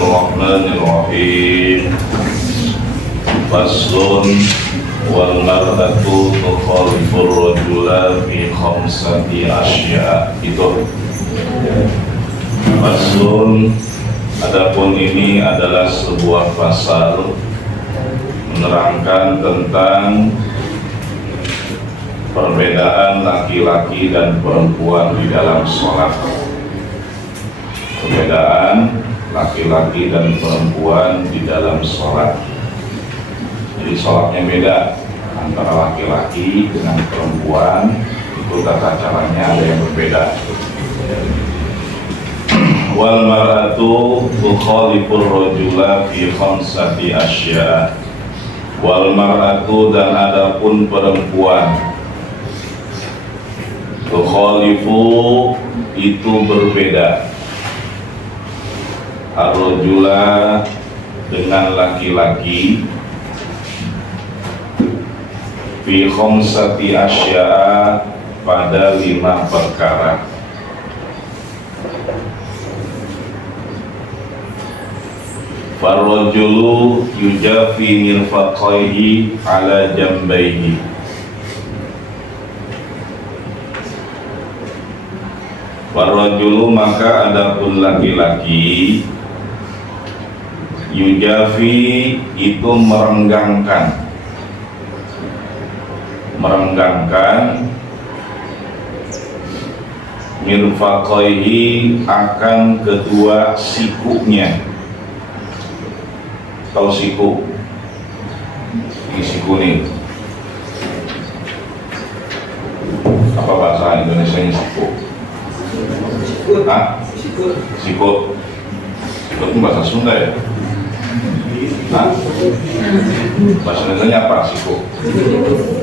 Bismillahirrahmanirrahim. Faslun wal mar'atu tukhalifur rajula fi khamsati asya. Itu faslun. Adapun ini adalah sebuah pasal menerangkan tentang perbedaan laki-laki dan perempuan di dalam sholat. Perbedaan laki-laki dan perempuan di dalam sholat. Jadi sholatnya beda antara laki-laki dengan perempuan, itu tata caranya ada yang berbeda. Wal mar'atu tukhalifur rajula fi khamsati asya. Wal mar'atu, dan adapun perempuan, tukhalifu itu berbeda, ar-rajula dengan laki-laki, fi khamsati asya pada 5 perkara. Farrajulu yujafi mirfaqaihi ala jambaihi. Farrajulu, maka adapun laki-laki, yujafi itu merenggangkan mirfaqaihi akan kedua sikunya. Tahu siku? Ini siku nih. Apa bahasa Indonesianya siku? Hah? Sikut. Sikut itu bahasa Sunda ya? Hah? Bahasa Indonesianya apa? Sikut.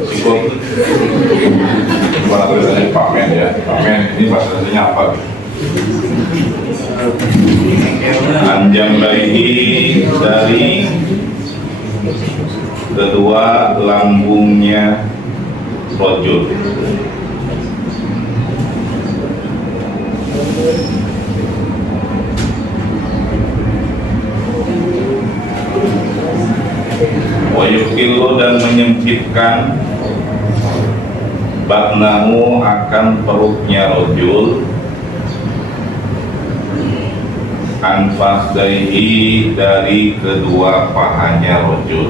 Sikut. Bahasa Indonesianya pamen ya. Pamen ini bahasa Indonesianya apa? Anjam baihi, dari kedua lambungnya rajul. Wa yuqilu, dan menyempitkan batnahu akan perutnya rajul, anfakhdaihi, dari kedua pahanya rajul,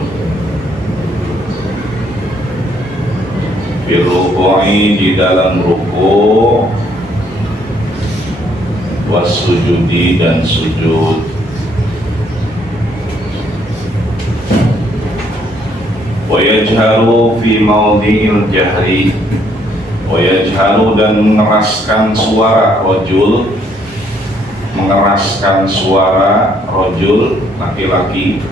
birruku'i, di dalam ruku', wasujudi, dan sujud. Wa yajharu fi maudhi'il jahri, wa yajharu, dan mengeraskan suara rajul, mengeraskan suara rajul laki-laki,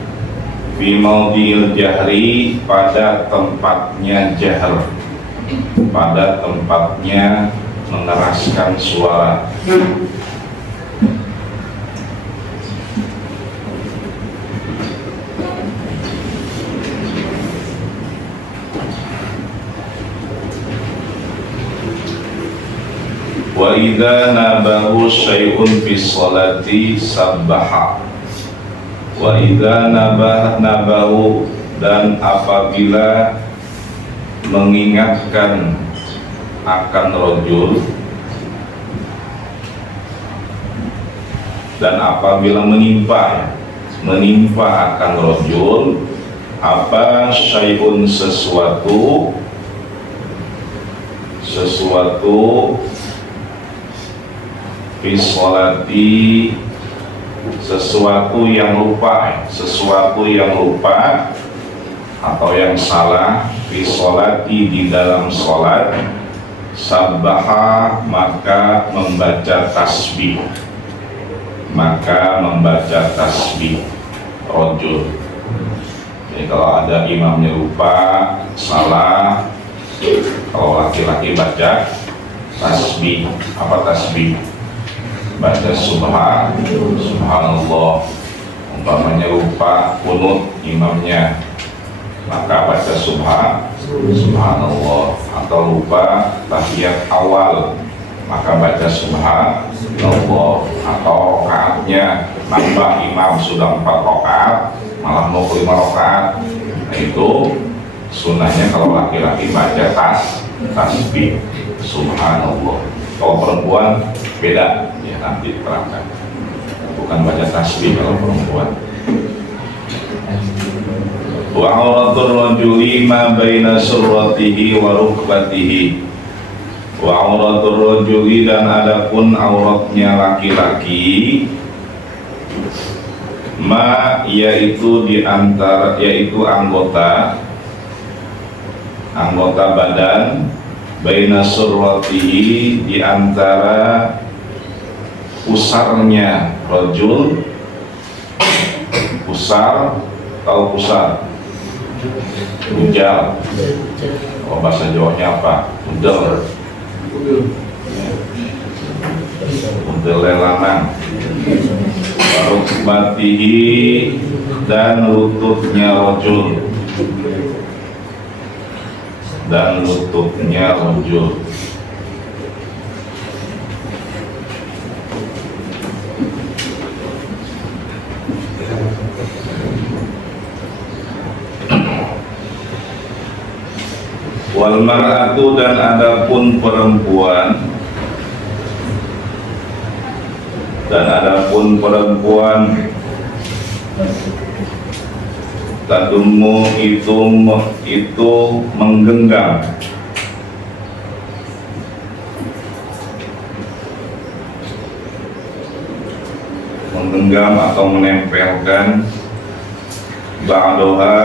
fi maudhi'il jahri, pada tempatnya jahr, pada tempatnya mengeraskan suara. Wa idza nabahu syai'un fi sholati sabbaha. Wa idza nabahu, dan apabila mengingatkan akan rajul, dan apabila menimpa akan rajul apa syai'un, sesuatu fi sholati, sesuatu yang lupa atau yang salah, fi sholati, di dalam sholat, sabbaha, maka membaca tasbih rajul. Jadi kalau ada imamnya lupa, salah, kalau laki-laki baca tasbih. Apa tasbih? Baca subhanallah. Umpamanya lupa kunut imamnya, maka baca subhanallah. Atau lupa tahiyat awal, maka baca subhanallah. Atau rakaatnya nambah imam sudah 4 rakaat malah mau 5 rakaat. Nah itu sunnahnya kalau laki-laki baca tasbih subhanallah. Kalau perempuan beda ya, nanti diterangkan, bukan baca tasbih kalau perempuan. Wa auratul rajuli ma baina surratihi wa rukbatihi. Wa auratul rajuli, dan adapun auratnya laki-laki, ma yaitu di antara, yaitu anggota badan, baina surratihi, di antara pusarnya rajul. Pusar, tahu pusar? Ujal. Oh, bahasa Jawanya apa? Udel. Udel lelanang. Rukbatihi, dan lututnya rajul. Dan lututnya rajul. Wal mar'atu, dan adapun perempuan, tadumu itu menggenggam, atau menempelkan, ba'doha,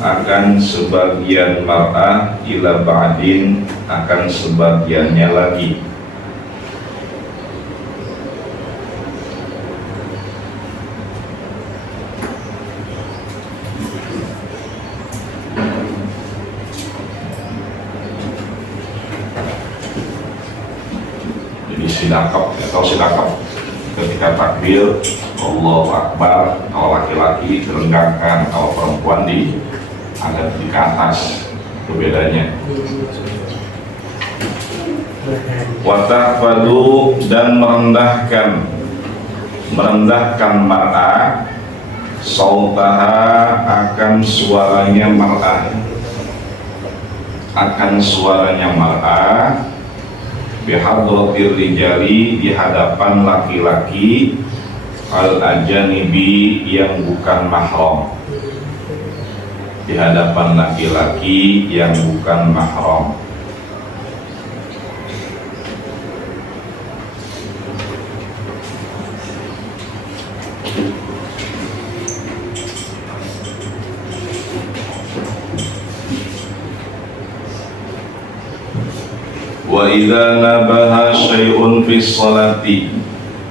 akan sebagian mar'ah, ila ba'din, akan sebagiannya lagi. Jadi sidakap atau sidakap ketika takbir Allahu Akbar, kalau laki-laki direnggangkan, kalau perempuan agak di atas. Itu bedanya. Watafadu, dan merendahkan mar'ah, sautaha, akan suaranya mar'ah, bihadratir rijali, di hadapan laki-laki, al-ajanibi, yang bukan mahram, di hadapan laki-laki yang bukan mahram. Wa idza nabaha syai'un fi sholati,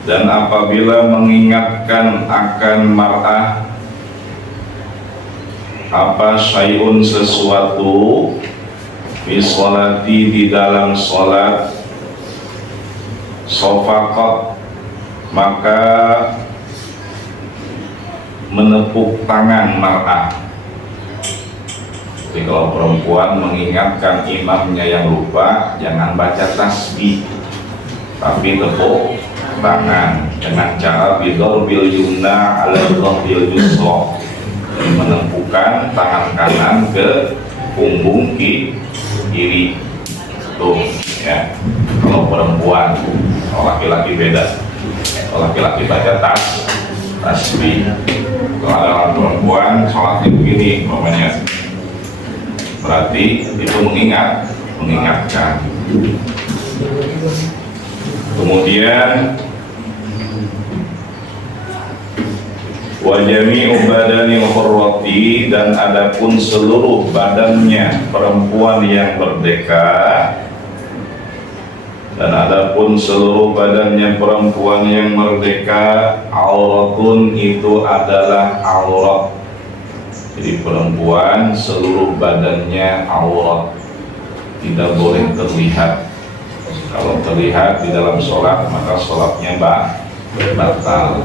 dan apabila mengingatkan akan mar'ah apa syai'un, sesuatu, fi sholati, di dalam sholat, sofaqat, maka menepuk tangan mar'ah. Jadi kalau perempuan mengingatkan imamnya yang lupa, jangan baca tasbih, tapi tepuk tangan dengan cara bidorbil yumna ala dhahbil yusra, menempukkan tangan kanan ke punggung kiri. Tuh ya, kalau perempuan. Kalau laki-laki beda. Kalau laki-laki baca tasbih. Kalau ada orang perempuan sholatnya begini namanya, berarti itu mengingatkan. Kemudian wa jami'u badanil hurrati, dan adapun seluruh badannya perempuan yang merdeka, auratun, itu adalah aurat. Jadi perempuan seluruh badannya aurat, tidak boleh terlihat. Kalau terlihat di dalam sholat, maka sholatnya batal.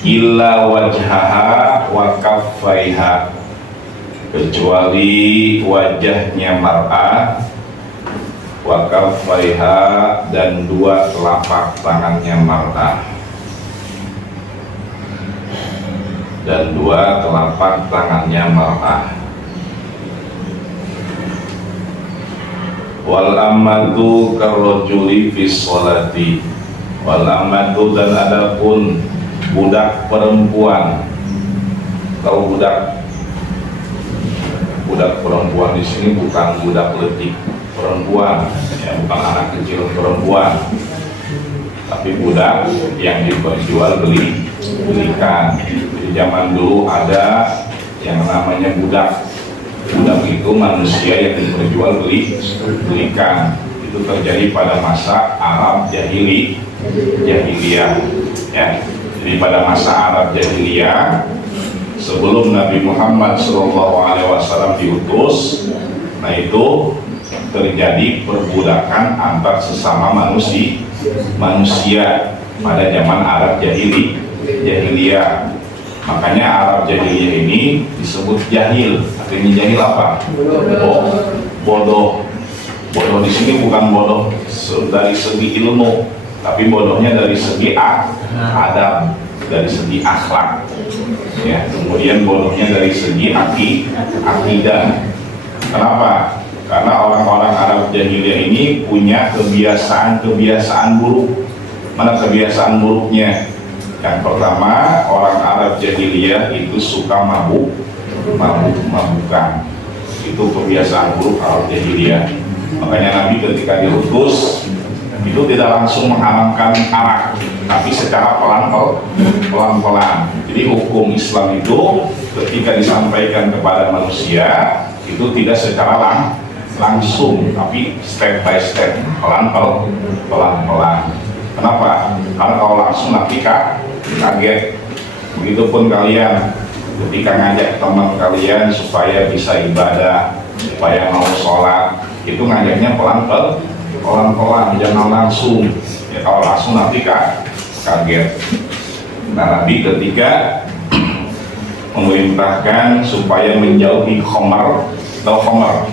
Illa wajhaha wa kaffaiha, kecuali wajahnya mar'ah, wa kaffaiha, dan dua telapak tangannya mar'ah. dan dua telapak tangannya merah. Wal amatu karrojuli fis sholati. Wal amatu, dan adapun budak perempuan. Tahu budak? Budak perempuan di sini bukan budak letik perempuan, ya, bukan anak kecil perempuan, tapi budak yang belikan. Di zaman dulu ada yang namanya budak. Budak itu manusia yang diperjualbelikan. Itu terjadi pada masa Arab jahiliyah. Ya. Jadi pada masa Arab jahiliyah, sebelum Nabi Muhammad SAW diutus, nah itu terjadi perbudakan antar sesama manusia pada zaman Arab jahiliyah. Makanya Arab jahiliyah ini disebut jahil. Artinya jahil apa? Bodoh. Bodoh di sini bukan bodoh dari segi ilmu, tapi bodohnya dari segi adab, dari segi akhlak. Ya, kemudian bodohnya dari segi akidah. Kenapa? Karena orang-orang Arab jahiliyah ini punya kebiasaan buruk. Mana kebiasaan buruknya? Yang pertama, orang Arab jahiliyah itu suka mabuk-mabukan. Itu kebiasaan buruk Arab jahiliyah. Makanya Nabi ketika diutus itu tidak langsung mengharamkan arak, tapi secara pelan-pelan. Jadi hukum Islam itu ketika disampaikan kepada manusia itu tidak secara langsung, tapi step by step, pelan-pelan. Kenapa? Karena kalau langsung nanti kaget. Begitupun kalian ketika ngajak teman kalian supaya bisa ibadah, supaya mau sholat, itu ngajaknya pelan-pelan, jangan langsung. Ya, kalau langsung nanti kaget. Nah, Nabi ketika memerintahkan supaya menjauhi khamar. Tahu khamar?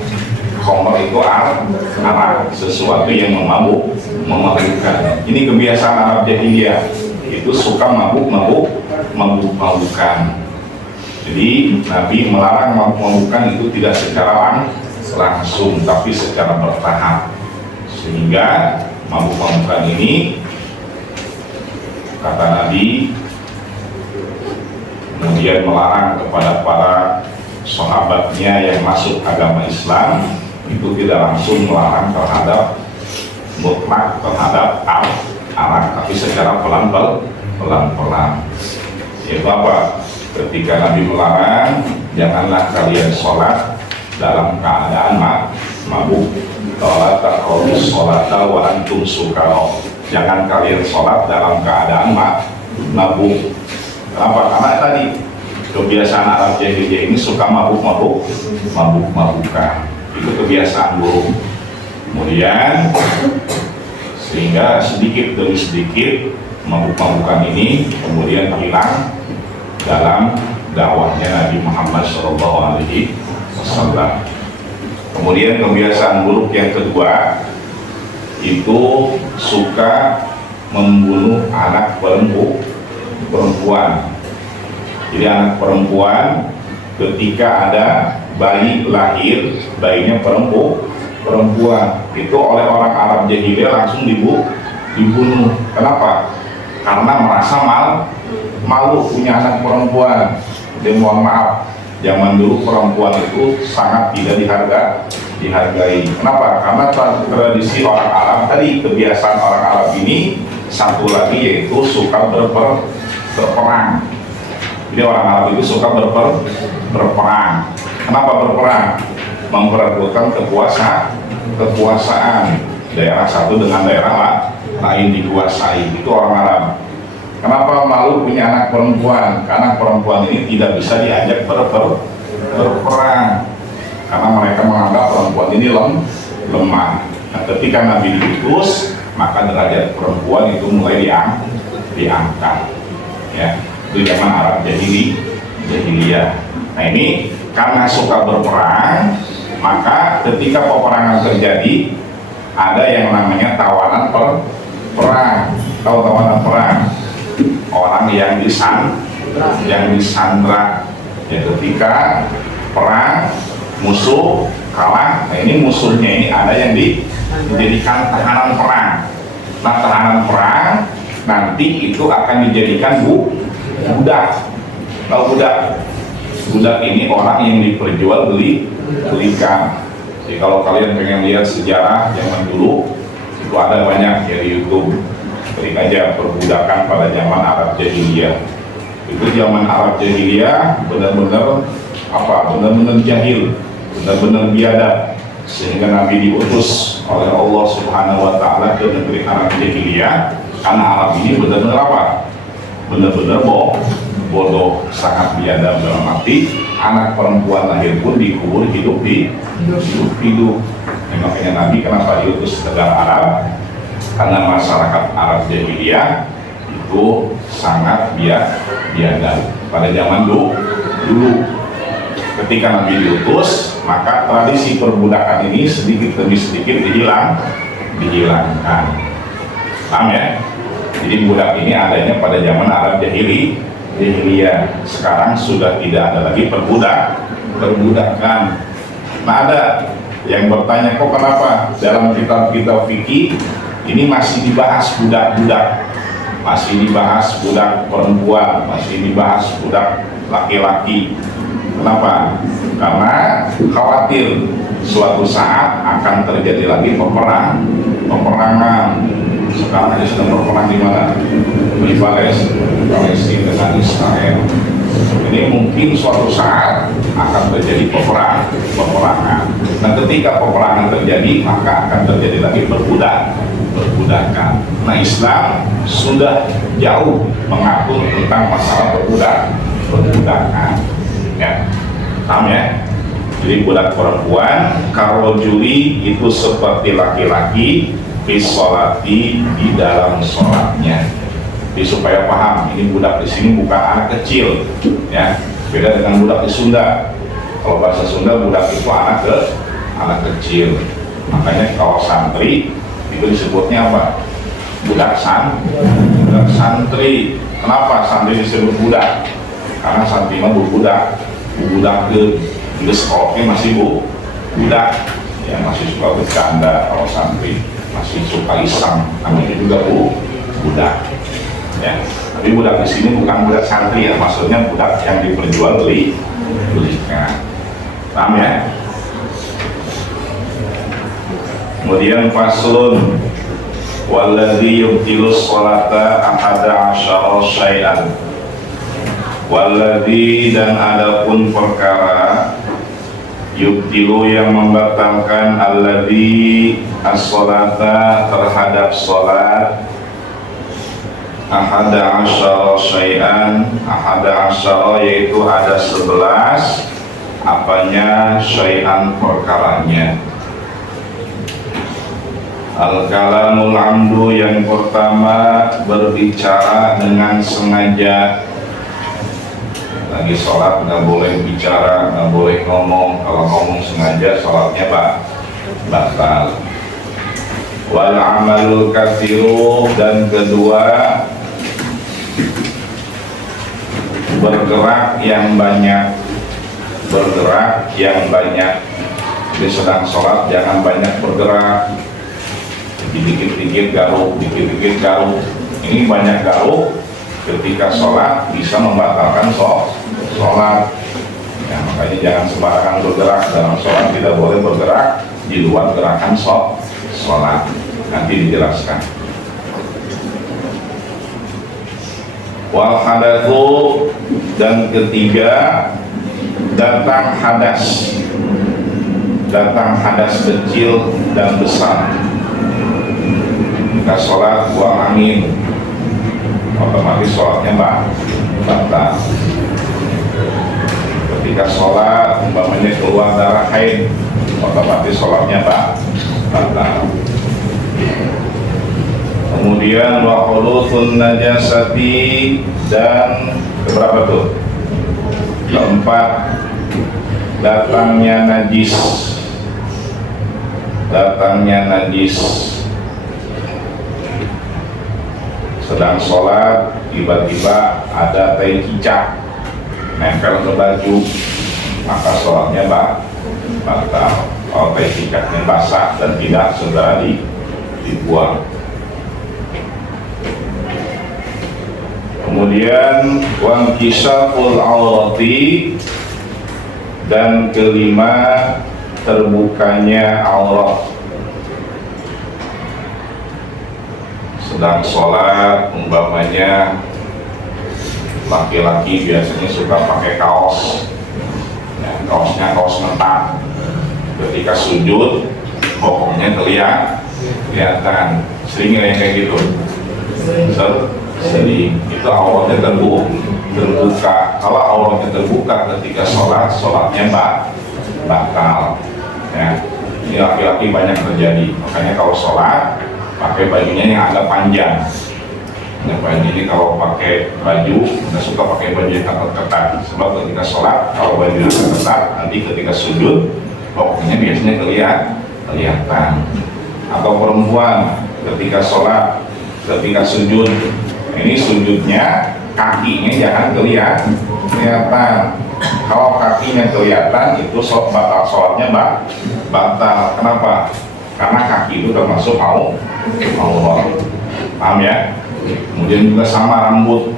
Khamar itu arak, sesuatu yang memabukkan. Ini kebiasaan Arab jahiliyah, itu suka mabuk-mabukan. Jadi Nabi melarang mabuk-mabukan itu tidak secara langsung, tapi secara bertahap, sehingga mabuk-mabukan ini, kata Nabi, kemudian melarang kepada para sahabatnya yang masuk agama Islam, itu tidak langsung melarang terhadap mutlak terhadap arak, tapi secara pelan-pelan. Yaitu apa? Ketika Nabi melarang, janganlah kalian sholat dalam keadaan mabuk. Wala taqrabus sholata wa antum sukara. Jangan kalian sholat dalam keadaan mabuk. Kenapa? Karena tadi kebiasaan Arab jahiliyah ini suka mabuk-mabukan. Itu kebiasaan buruk. Kemudian sehingga sedikit demi sedikit mabuk-mabukan ini kemudian hilang dalam dakwahnya Nabi Muhammad SAW. Kemudian kebiasaan buruk yang kedua itu suka membunuh anak perempuan. Jadi anak perempuan ketika ada bayi lahir, bayinya perempuan, itu oleh orang Arab jahiliyah langsung dibunuh. Kenapa? Karena merasa malu punya anak perempuan. Dan mohon maaf, zaman dulu perempuan itu sangat tidak dihargai. Kenapa? Karena tradisi orang Arab tadi, kebiasaan orang Arab ini satu lagi yaitu suka berperang. Jadi orang Arab itu suka berperang. Kenapa berperang? Memperebutkan kekuasaan daerah satu dengan daerah lain dikuasai. Itu orang Arab. Kenapa malu punya anak perempuan? Karena perempuan ini tidak bisa diajak berperang, karena mereka menganggap perempuan ini lemah. Nah, ketika Nabi diutus, maka derajat perempuan itu mulai diangkat. Ya, itu zaman Arab jahiliyah. Nah, ini karena suka berperang, maka ketika peperangan terjadi, ada yang namanya tawanan perang. Tahu tawanan perang? Orang yang yang disandra. Ya, ketika perang musuh kalah, nah ini musuhnya ini ada yang dijadikan tahanan perang. Nah, tahanan perang nanti itu akan dijadikan budak. Kalau budak ini orang yang belikan. Jadi kalau kalian pengen lihat sejarah zaman dulu, itu ada banyak ya di YouTube. Klik aja perbudakan pada zaman Arab Jahiliyah. Itu zaman Arab Jahiliyah benar-benar jahil, benar-benar biadab, sehingga Nabi diutus oleh Allah Subhanahu wa Ta'ala ke negeri Arab Jahiliyah karena Arab ini benar-benar benar-benar bodoh, sangat biadab, dalam arti anak perempuan lahir pun dikubur hidup. Makanya Nabi kenapa diutus ke negara Arab? Karena masyarakat Arab Jahiliyah itu sangat biadab pada zaman dulu. Ketika Nabi diutus, maka tradisi perbudakan ini sedikit demi sedikit dihilangkan. Paham ya? Jadi budak ini adanya pada zaman Arab Jahiliyah. Sekarang sudah tidak ada lagi perbudakan. Nah, ada yang bertanya, kok kenapa dalam kitab-kitab fikih ini masih dibahas budak-budak? Masih dibahas budak perempuan, masih dibahas budak laki-laki. Kenapa? Karena khawatir suatu saat akan terjadi lagi peperangan. Sekarang aja sedang berperang di mana? Di Palestina dengan Israel. Ini mungkin suatu saat akan terjadi peperangan. Nah, ketika peperangan terjadi, maka akan terjadi lagi perbudakan. Nah, Islam sudah jauh mengatur tentang masalah perbudakan. Ya, paham ya? Jadi budak perempuan, karojuli itu seperti laki-laki, fisolati di dalam sholatnya. Jadi supaya paham, ini budak di sini bukan anak kecil, ya. Beda dengan budak di Sunda. Kalau bahasa Sunda, budak itu anak kecil. Makanya kalau santri itu disebutnya apa? Budak santri. Kenapa santri disebut budak? Karena santri mah budak ke sekolahnya masih budak, ya masih suka bercanda. Kalau santri masih suka iseng, namanya juga budak. Ya, tapi budak di sini bukan budak santri ya, maksudnya budak yang diperjualbelikan. Paham ya? Kemudian faslun walladzi yubtilu sholata ahada asyara syai'an. Walladzi, dan adapun perkara yubtilu yang membatalkan alladzi as-sholata terhadap sholat ahada asyara syai'an. Ahada asyara yaitu ada 11 apanya, syai'an perkaranya. Al-kalamul amdu, yang pertama berbicara dengan sengaja. Lagi sholat nggak boleh bicara, nggak boleh ngomong. Kalau ngomong sengaja sholatnya batal. Wal amalul katsiru, dan kedua bergerak yang banyak. Jadi sedang sholat jangan banyak bergerak. Dikit-dikit garuk. Ini banyak garuk ketika sholat bisa membatalkan sholat. Ya, makanya jangan sembarangan bergerak dalam sholat. Tidak boleh bergerak di luar gerakan sholat. Nanti dijelaskan. Wal hadatsu, dan ketiga datang hadas kecil dan besar. Jika sholat buang angin, otomatis sholatnya batal. Ketika sholat umpamanya keluar darah haid, otomatis sholatnya batal. Kemudian wa hudutsun najasati, dan berapa tuh? Keempat, datangnya najis. Sedang sholat tiba-tiba ada tai cicak nempel ke baju, maka sholatnya batal. Kalau tai cicaknya basah dan tidak segera dibuang. Kemudian wankishaful aurati, dan kelima terbukanya aurat. Sedang sholat umpamanya laki-laki biasanya suka pakai kaos, ya, kaosnya kaos ketat. Ketika sujud bokongnya kelihatan. Sering yang kayak gitu. Sering. Itu auratnya terbuka. Kalau auratnya terbuka ketika sholat, sholatnya batal. Ya. Ini laki-laki banyak terjadi. Makanya kalau sholat pakai bajunya yang agak panjang. Nah, baju ini kalau pakai baju, nggak suka pakai baju yang ketat. Sebab ketika sholat, kalau baju yang ketat, nanti ketika sujud, pokoknya biasanya kelihatan. Atau perempuan ketika sholat, ketika sujud, ini sujudnya kakinya jangan kelihatan. Kalau kakinya kelihatan, itu batal sholatnya batal. Kenapa? Karena kaki itu termasuk aurat. Paham ya? Kemudian juga sama rambut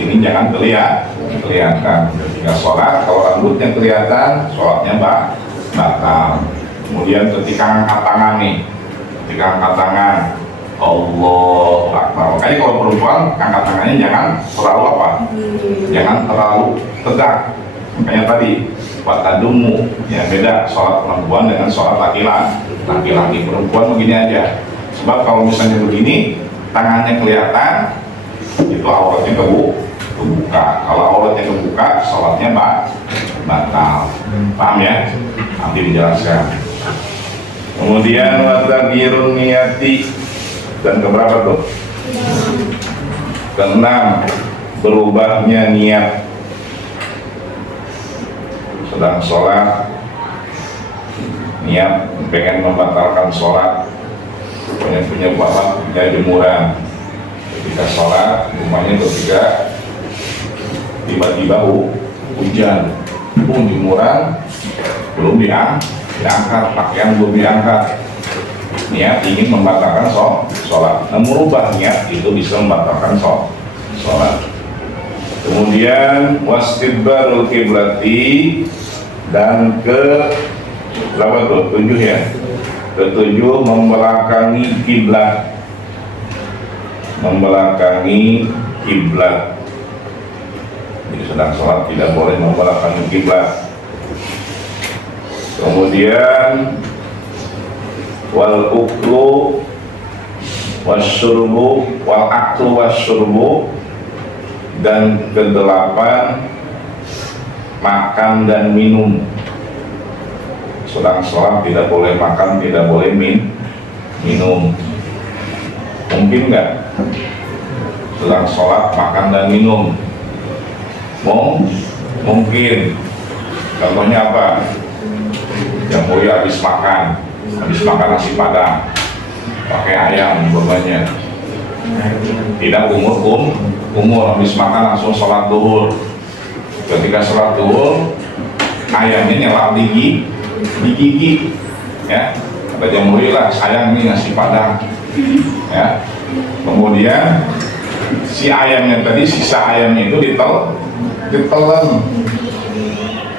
ini jangan kelihatan ketika sholat. Kalau rambutnya kelihatan, sholatnya batal. Kemudian ketika angkat tangan Allahu Akbar. Makanya kalau perempuan angkat tangannya jangan terlalu jangan terlalu tegak. Makanya tadi watadumu, ya beda sholat perempuan dengan sholat laki-laki. Perempuan begini aja. Sebab kalau misalnya begini, tangannya kelihatan, itu auratnya kebuka. Kalau auratnya kebuka, sholatnya batal. Paham ya? Nanti dijelaskan. Kemudian watagirun niyati, dan keberapa tuh? Keenam, berubahnya niat. Sedang sholat, niat pengen membatalkan sholat, punya bapak punya jemuran. Ketika sholat, rumahnya ketika tiba-tiba hujan, jemuran belum diangkat, pakaian belum diangkat, niat ingin membatalkan sholat. Nah, merubah niat itu bisa membatalkan sholat. Kemudian wastidbarul kiblati, dan berapa tuh? 7 ya. Ketujuh, membelakangi kiblat. Jadi sedang sholat tidak boleh membelakangi kiblat. Kemudian wal uklu wasyurbu, wal aklu wasyurbu, dan kedelapan makan dan minum. Sedang sholat tidak boleh makan, tidak boleh minum. Mungkin nggak sedang sholat makan dan minum? Mungkin. Contohnya apa? Yang mulia habis makan nasi padang pakai ayam umpamanya. Tidak umur habis makan langsung sholat duhur. Ketika sholat duhur, ayamnya nyelap di gigi, ya. Kata jamuri lah, sayang nih nasi padang, ya. Kemudian si ayamnya tadi, sisa ayamnya itu ditelen.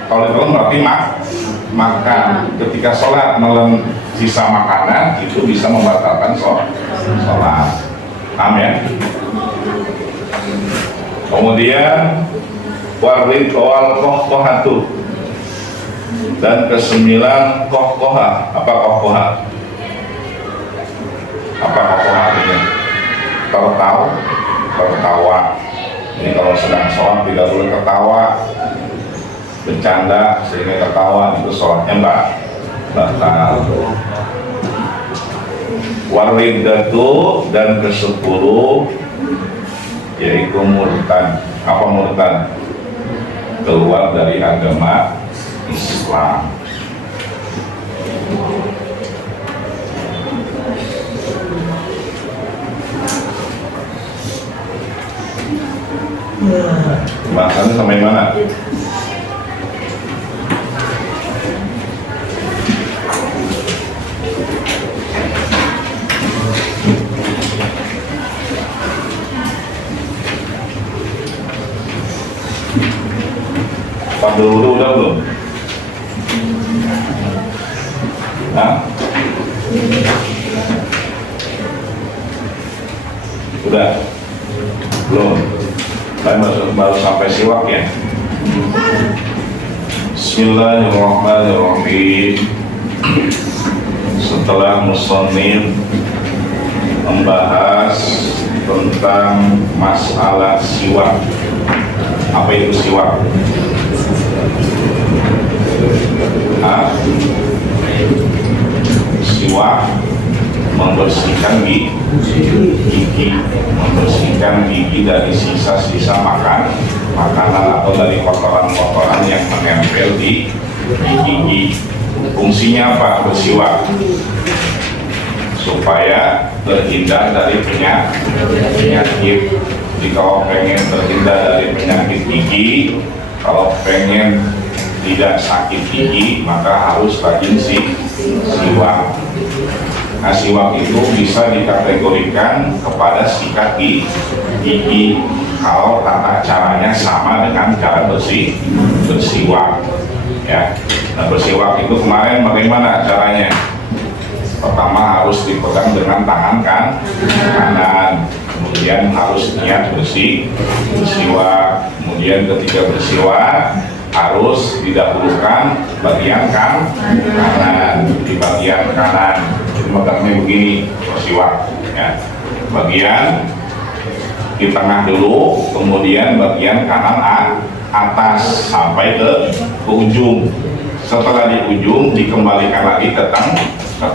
Kalau ditelen berarti makan. Ketika sholat nelen sisa makanan, itu bisa membatalkan sholat. Paham ya? Kemudian warid wal kohkohatu, dan kesembilan kohkoha. Apa kohkoha? Ini? Tertawa. Ini kalau sedang sholat tidak boleh tertawa, bercanda sehingga ketawa, itu sholatnya batal. Waridatu, dan ke-10 yaitu murtad. Apa murtad? Keluar dari agama Islam. Makannya sampai mana? Panggil wudu udah belum? Hah? Udah? Belum? Kan baru sampai siwak ya? Bismillahirrahmanirrahim. Setelah musannif membahas tentang masalah siwak. Apa itu siwak? Siwak membersihkan gigi, membersihkan gigi dari sisa-sisa makanan atau dari kotoran-kotoran yang menempel di gigi. Fungsinya apa bersiwak? Supaya terhindar dari penyakit. Jadi kalau pengen terhindar dari penyakit gigi, kalau pengen tidak sakit gigi, maka harus rajin siwak. Nah, siwak itu bisa dikategorikan kepada sikat gigi kalau tata caranya sama dengan cara bersiwak. Ya. Nah, bersiwak itu kemarin bagaimana caranya? Pertama harus dipegang dengan tangan kanan, kemudian harus niat bersiwak. Kemudian ketika bersiwak harus didahulukan bagian kanan, di bagian kanan. Megangnya begini bersiwak, ya. Bagian di tengah dulu, kemudian bagian kanan atas sampai ke ujung. Setelah di ujung dikembalikan lagi ke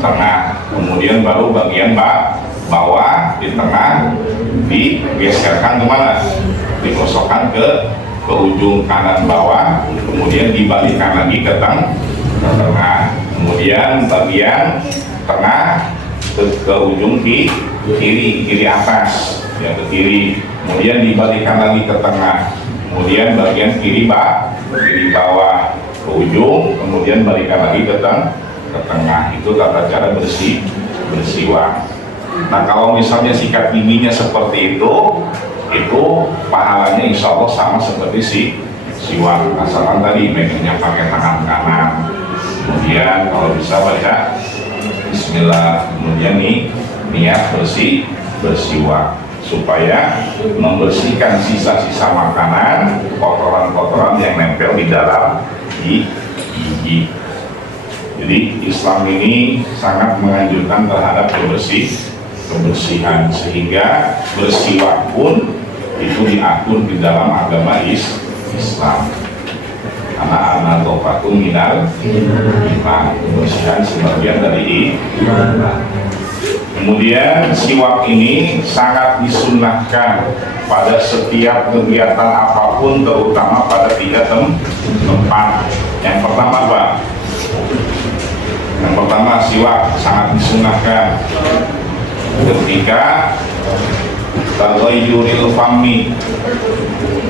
tengah, kemudian baru bagian bawah di tengah digeserkan kemana? Digosokkan ke ujung kanan bawah, kemudian dibalikan lagi ke tengah, kemudian bagian tengah ke ujung kiri atas, ya, ke kiri, kemudian dibalikan lagi ke tengah, kemudian bagian kiri bawah ke ujung, kemudian balikan lagi ke tengah. Itu tata cara bersiwak. Nah, kalau misalnya sikat giginya seperti itu pahalanya insya Allah sama seperti siwak, asalkan tadi megangnya pakai tangan kanan, kemudian kalau bisa baca Bismillah, kemudian niat bersiwak supaya membersihkan sisa-sisa makanan, kotoran-kotoran yang nempel di dalam gigi. Jadi Islam ini sangat menganjurkan terhadap kebersihan, sehingga bersiwak pun itu diatur di dalam agama Islam. Karena an-nadhafatu minal iman, kebersihan sebagian dari iman. Kemudian siwak ini sangat disunnahkan pada setiap kegiatan apapun, terutama pada 3 tempat. Yang pertama apa? Yang pertama, siwak sangat disunnahkan ketika taghayyuril fami,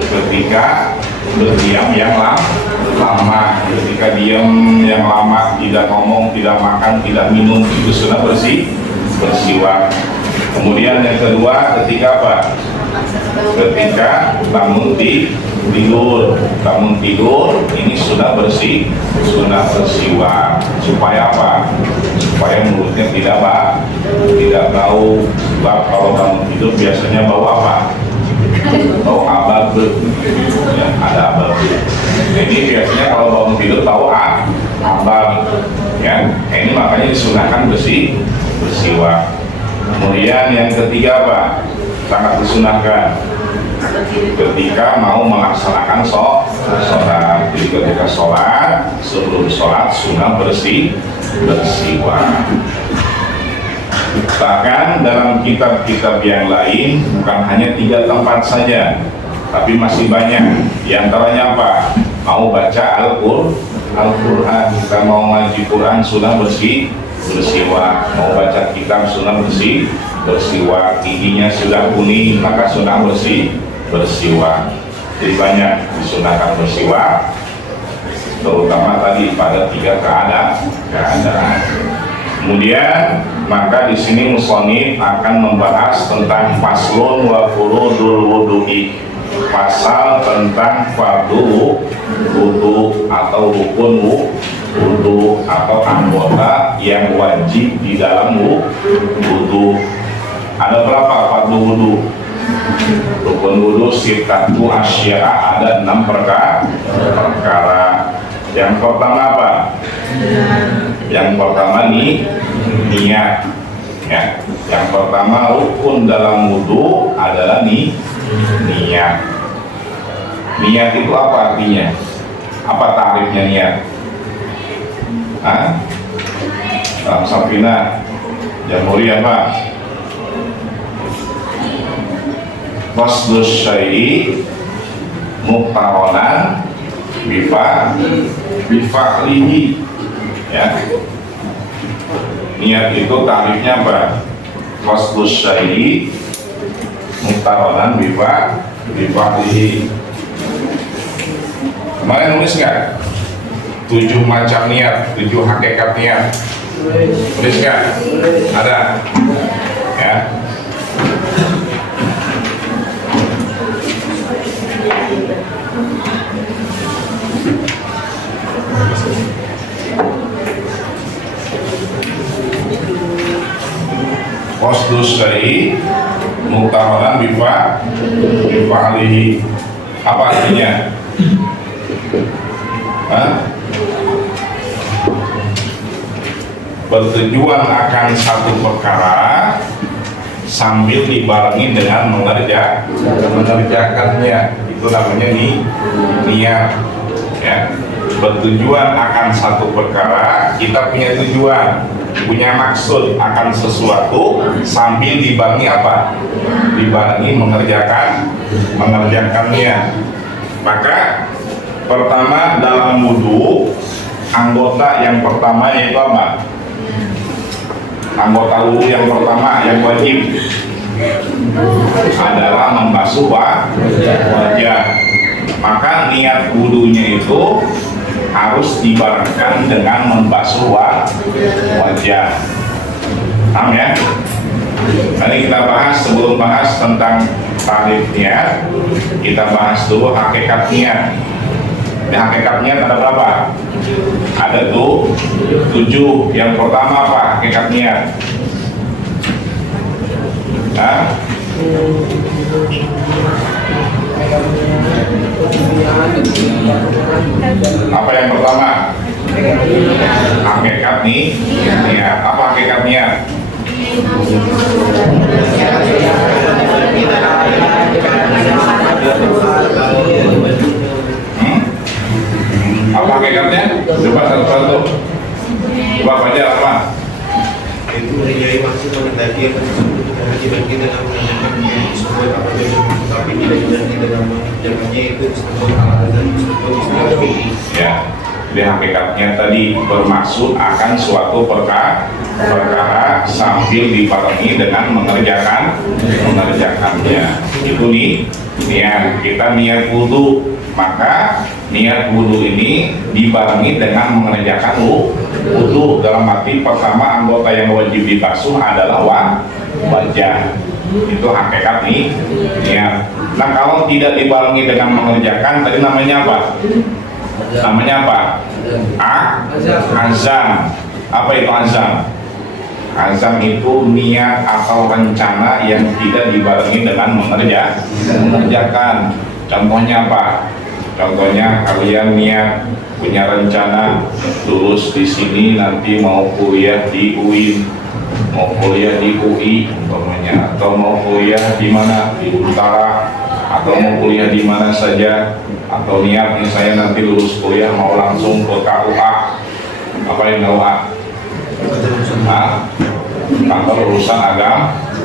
ketika berdiam yang lama, ketika diam yang lama, tidak ngomong, tidak makan, tidak minum, itu sudah bersiwak. Kemudian yang kedua, ketika apa? Ketika bangun tidur, ini sudah bersiwak. Supaya apa? Supaya mulutnya tidak bau. Sebab kalau bangun tidur biasanya bau apa? Bau ababe, ya, ada ababe. Jadi biasanya kalau bangun tidur bau abab, ya. Ini makanya disunahkan bersiwak. Kemudian yang ketiga apa? Sangat disunahkan ketika mau melaksanakan sholat. Jadi ketika sholat, sebelum sholat sunnah bersiwak. Bahkan dalam kitab-kitab yang lain bukan hanya 3 tempat saja, tapi masih banyak. Di antaranya apa? Mau baca Al-Quran, kita mau ngaji Quran sunnah bersiwak, mau baca kitab sunnah bersiwak, giginya sudah kuning maka sunnah bersiwak. Jadi banyak disunahkan bersiwak, terutama tadi pada 3 keadaan. Kemudian maka di sini musonif akan membahas tentang faslun wa furudul wudu'i, pasal tentang fardu wudu atau rukun wudu atau anggota yang wajib di dalam wudu. Ada berapa fardu wudu? Rukun wudu sitatu asya'a, ada 6 perkara. Yang pertama apa? Yang pertama niat. Ya. Yang pertama rukun dalam wudu adalah niat. Niat itu apa artinya? Apa tarifnya niat? Dalam Safina Jamhuri apa? Qasdus syai'i muqtaronan bifa'lihi. Ya. Niat itu tarifnya apa? Qasdus syai'i muqtaronan bifa'lihi. Kemarin nulis nggak? 7 macam niat, 7 hakikat niat. Nulis nggak? Ada? Ya. Qasdus syai'i muqtaronan bifa'lihi. Apa artinya? Bertujuan akan satu perkara sambil dibarengi dengan mengerjakannya, itu namanya niat. Ya. Bertujuan akan satu perkara, kita punya tujuan, punya maksud akan sesuatu sambil dibarengi apa? Dibarengi mengerjakannya. Maka pertama dalam wudu, anggota yang pertama yaitu apa? Anggota wudu yang pertama yang wajib adalah membasuh wajah. Maka niat wudunya itu harus dibarengkan dengan membasuh wajah. Paham ya? Nanti kita bahas, sebelum bahas tentang tarif niat, kita bahas dulu hakikat niat. Hakikat niat ada berapa? Ada tuh 7. Yang pertama apa hakikat niat? Apa yang pertama? Hakikat niat. Apa hakikat niat? Apa hakikatnya? Coba satu-satu. Coba baca apa? Itu menjadi maksud menghendaki akan kewajiban kita dalam menjalankan sebuah apapun, tapi tidak diganti dalam mengerjakannya itu disebut al-azan, disebut istilah. Ya, jadi hakikatnya tadi bermaksud akan suatu perkara sambil dibarengi dengan mengerjakannya. Itu niat. Kita niat wudu, maka niat wudu ini dibarengi dengan mengerjakan wudu. Dalam arti pertama anggota yang wajib dibasuh adalah wajah. Itu hakikat niat. Nah kalau tidak dibarengi dengan mengerjakan, tadi namanya apa? Namanya apa? Azam. Apa itu azam? Azam itu niat atau rencana yang tidak dibarengi dengan mengerjakan. Contohnya apa? Contohnya kalian niat punya rencana lulus di sini, nanti mau kuliah di UIN, mau kuliah di UI umpamanya, atau mau kuliah di mana, di Utara, atau mau kuliah di mana saja, atau niat saya nanti lulus kuliah mau langsung ke KUA. Apa yang KUA? Kantor urusan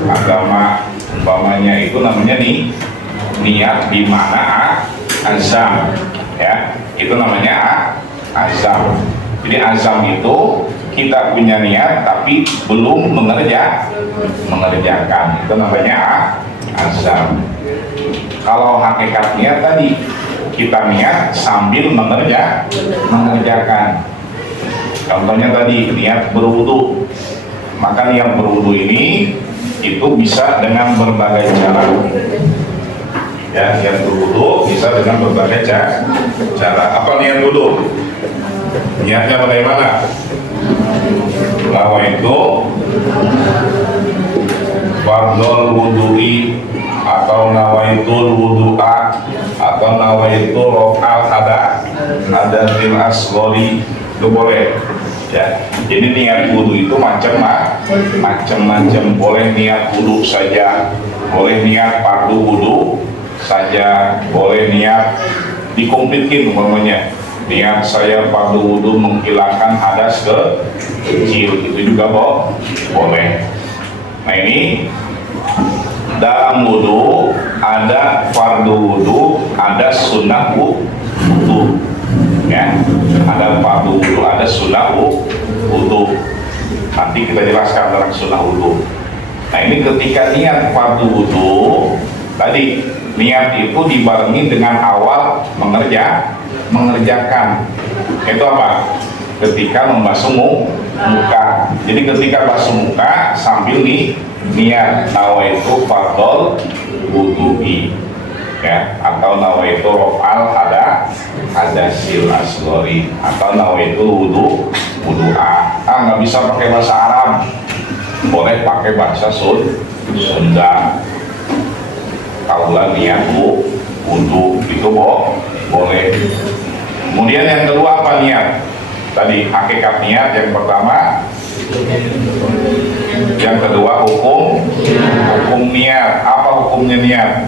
agama umpamanya, itu namanya niat di mana azam, ya, itu namanya azam. Jadi azam itu kita punya niat tapi belum mengerjakan, itu namanya azam. Kalau hakikat niat tadi kita niat sambil mengerjakan. Contohnya tadi niat berwudu, maka niat berwudu ini itu bisa dengan berbagai cara. Ya, niat berwudu bisa dengan berbagai cara. Apa niat wudu? Niatnya bagaimana? Nawaitu fardhul wudu'i, atau nawaitul wudu'a, atau nawaitu rof'al hadasil asghari, itu boleh ya. Jadi niat wudu itu macam-macam. Boleh niat wudu saja, boleh niat fardu wudu saja, boleh niat dikomplitkin umpamanya niat saya fardu wudu menghilangkan hadas kecil, itu juga boleh. Nah ini dalam wudu ada fardu wudu, ada sunnah wudu, ya. Ada fardu wudu, ada sunnah wudu. Nanti kita jelaskan tentang sunnah wudu. Nah ini ketika niat fardu wudu tadi, niat itu dibarengi dengan awal mengerjakan. Itu apa? Ketika membasuh muka. Jadi ketika basuh muka sambil niat nawaitu fardhul wudu'i, ya, atau nawaitu rof'al hadasil asghari, atau nawaitu wudu'a. Nggak bisa pakai bahasa Arab, boleh pakai bahasa Sunda. Kaulah niat wudu itu boleh. Kemudian yang kedua apa niat? Tadi hakikat niat yang pertama, yang kedua hukum niat. Apa hukumnya niat?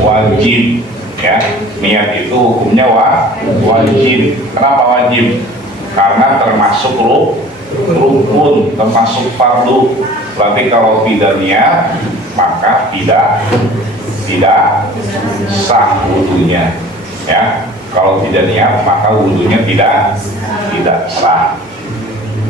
Wajib, ya. Niat itu hukumnya wajib. Kenapa wajib? Karena termasuk rukun, termasuk fardu. Berarti kalau tidak niat maka tidak sah wudunya, ya. Kalau tidak niat maka wudunya tidak sah.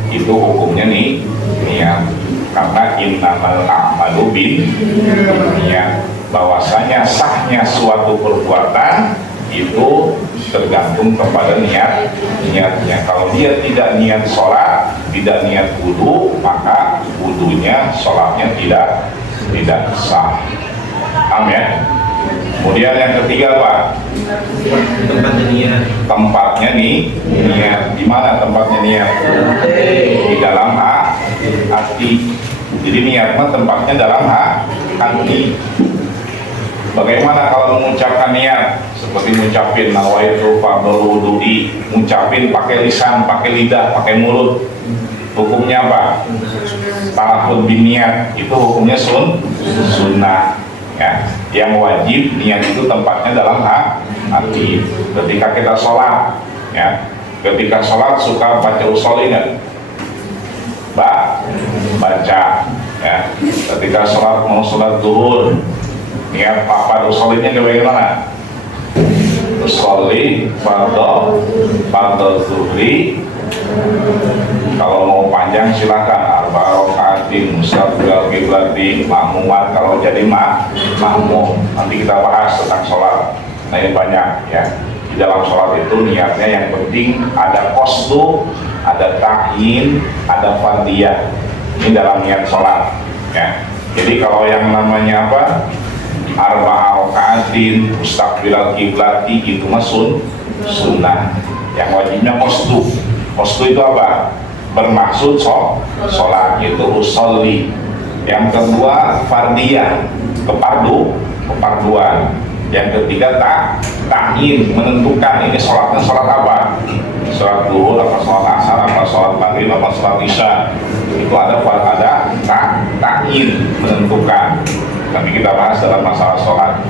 Itu hukumnya niat. Karena innamal a'malu binniyat, bahwasanya sahnya suatu perbuatan itu tergantung kepada niatnya. Kalau dia tidak niat sholat, tidak niat wudu, maka wudunya, sholatnya tidak sah. Paham ya? Kemudian yang ketiga apa? Tempatnya niat. Di mana tempatnya niat? Di dalam hati. Jadi niat tempatnya dalam hati. Bagaimana kalau mengucapkan niat? Seperti ngucapin nawaitu fardhul wudu'i, ngucapin pakai lisan, pakai lidah, pakai mulut. Hukumnya apa? Talafuz bin niat, itu hukumnya sunnah, ya. Yang wajib niat itu tempatnya dalam hati. Ketika kita sholat, ya, ketika sholat suka baca usholi nggak? Baca, ya. Ketika sholat, mau sholat zuhur, niat papat usholinya bagaimana? Usholi fardhu zuhri. Kalau mau panjang silakan arba'a raka'atin mustaqbilal qiblati ma'mumat. Kalau jadi makmum, nanti kita bahas tentang sholat. Nah ini banyak, ya. Di dalam sholat itu niatnya yang penting ada qasdu, ada ta'yin, ada fardiyah. Ini dalam niat sholat, ya. Jadi kalau yang namanya apa? Arba'a raka'atin mustaqbilal qiblati itu sunnah. Yang wajibnya qasdu. Qasdu itu apa? Bermaksud sholat, itu usolli. Yang kedua fardiyah, keparduan. Yang ketiga ta'yin, menentukan ini sholatnya sholat apa? Sholat zuhur, apa sholat asar, apa sholat maghrib, apa sholat isya. Itu ada ta'yin, menentukan. Nanti kita bahas dalam masalah sholat.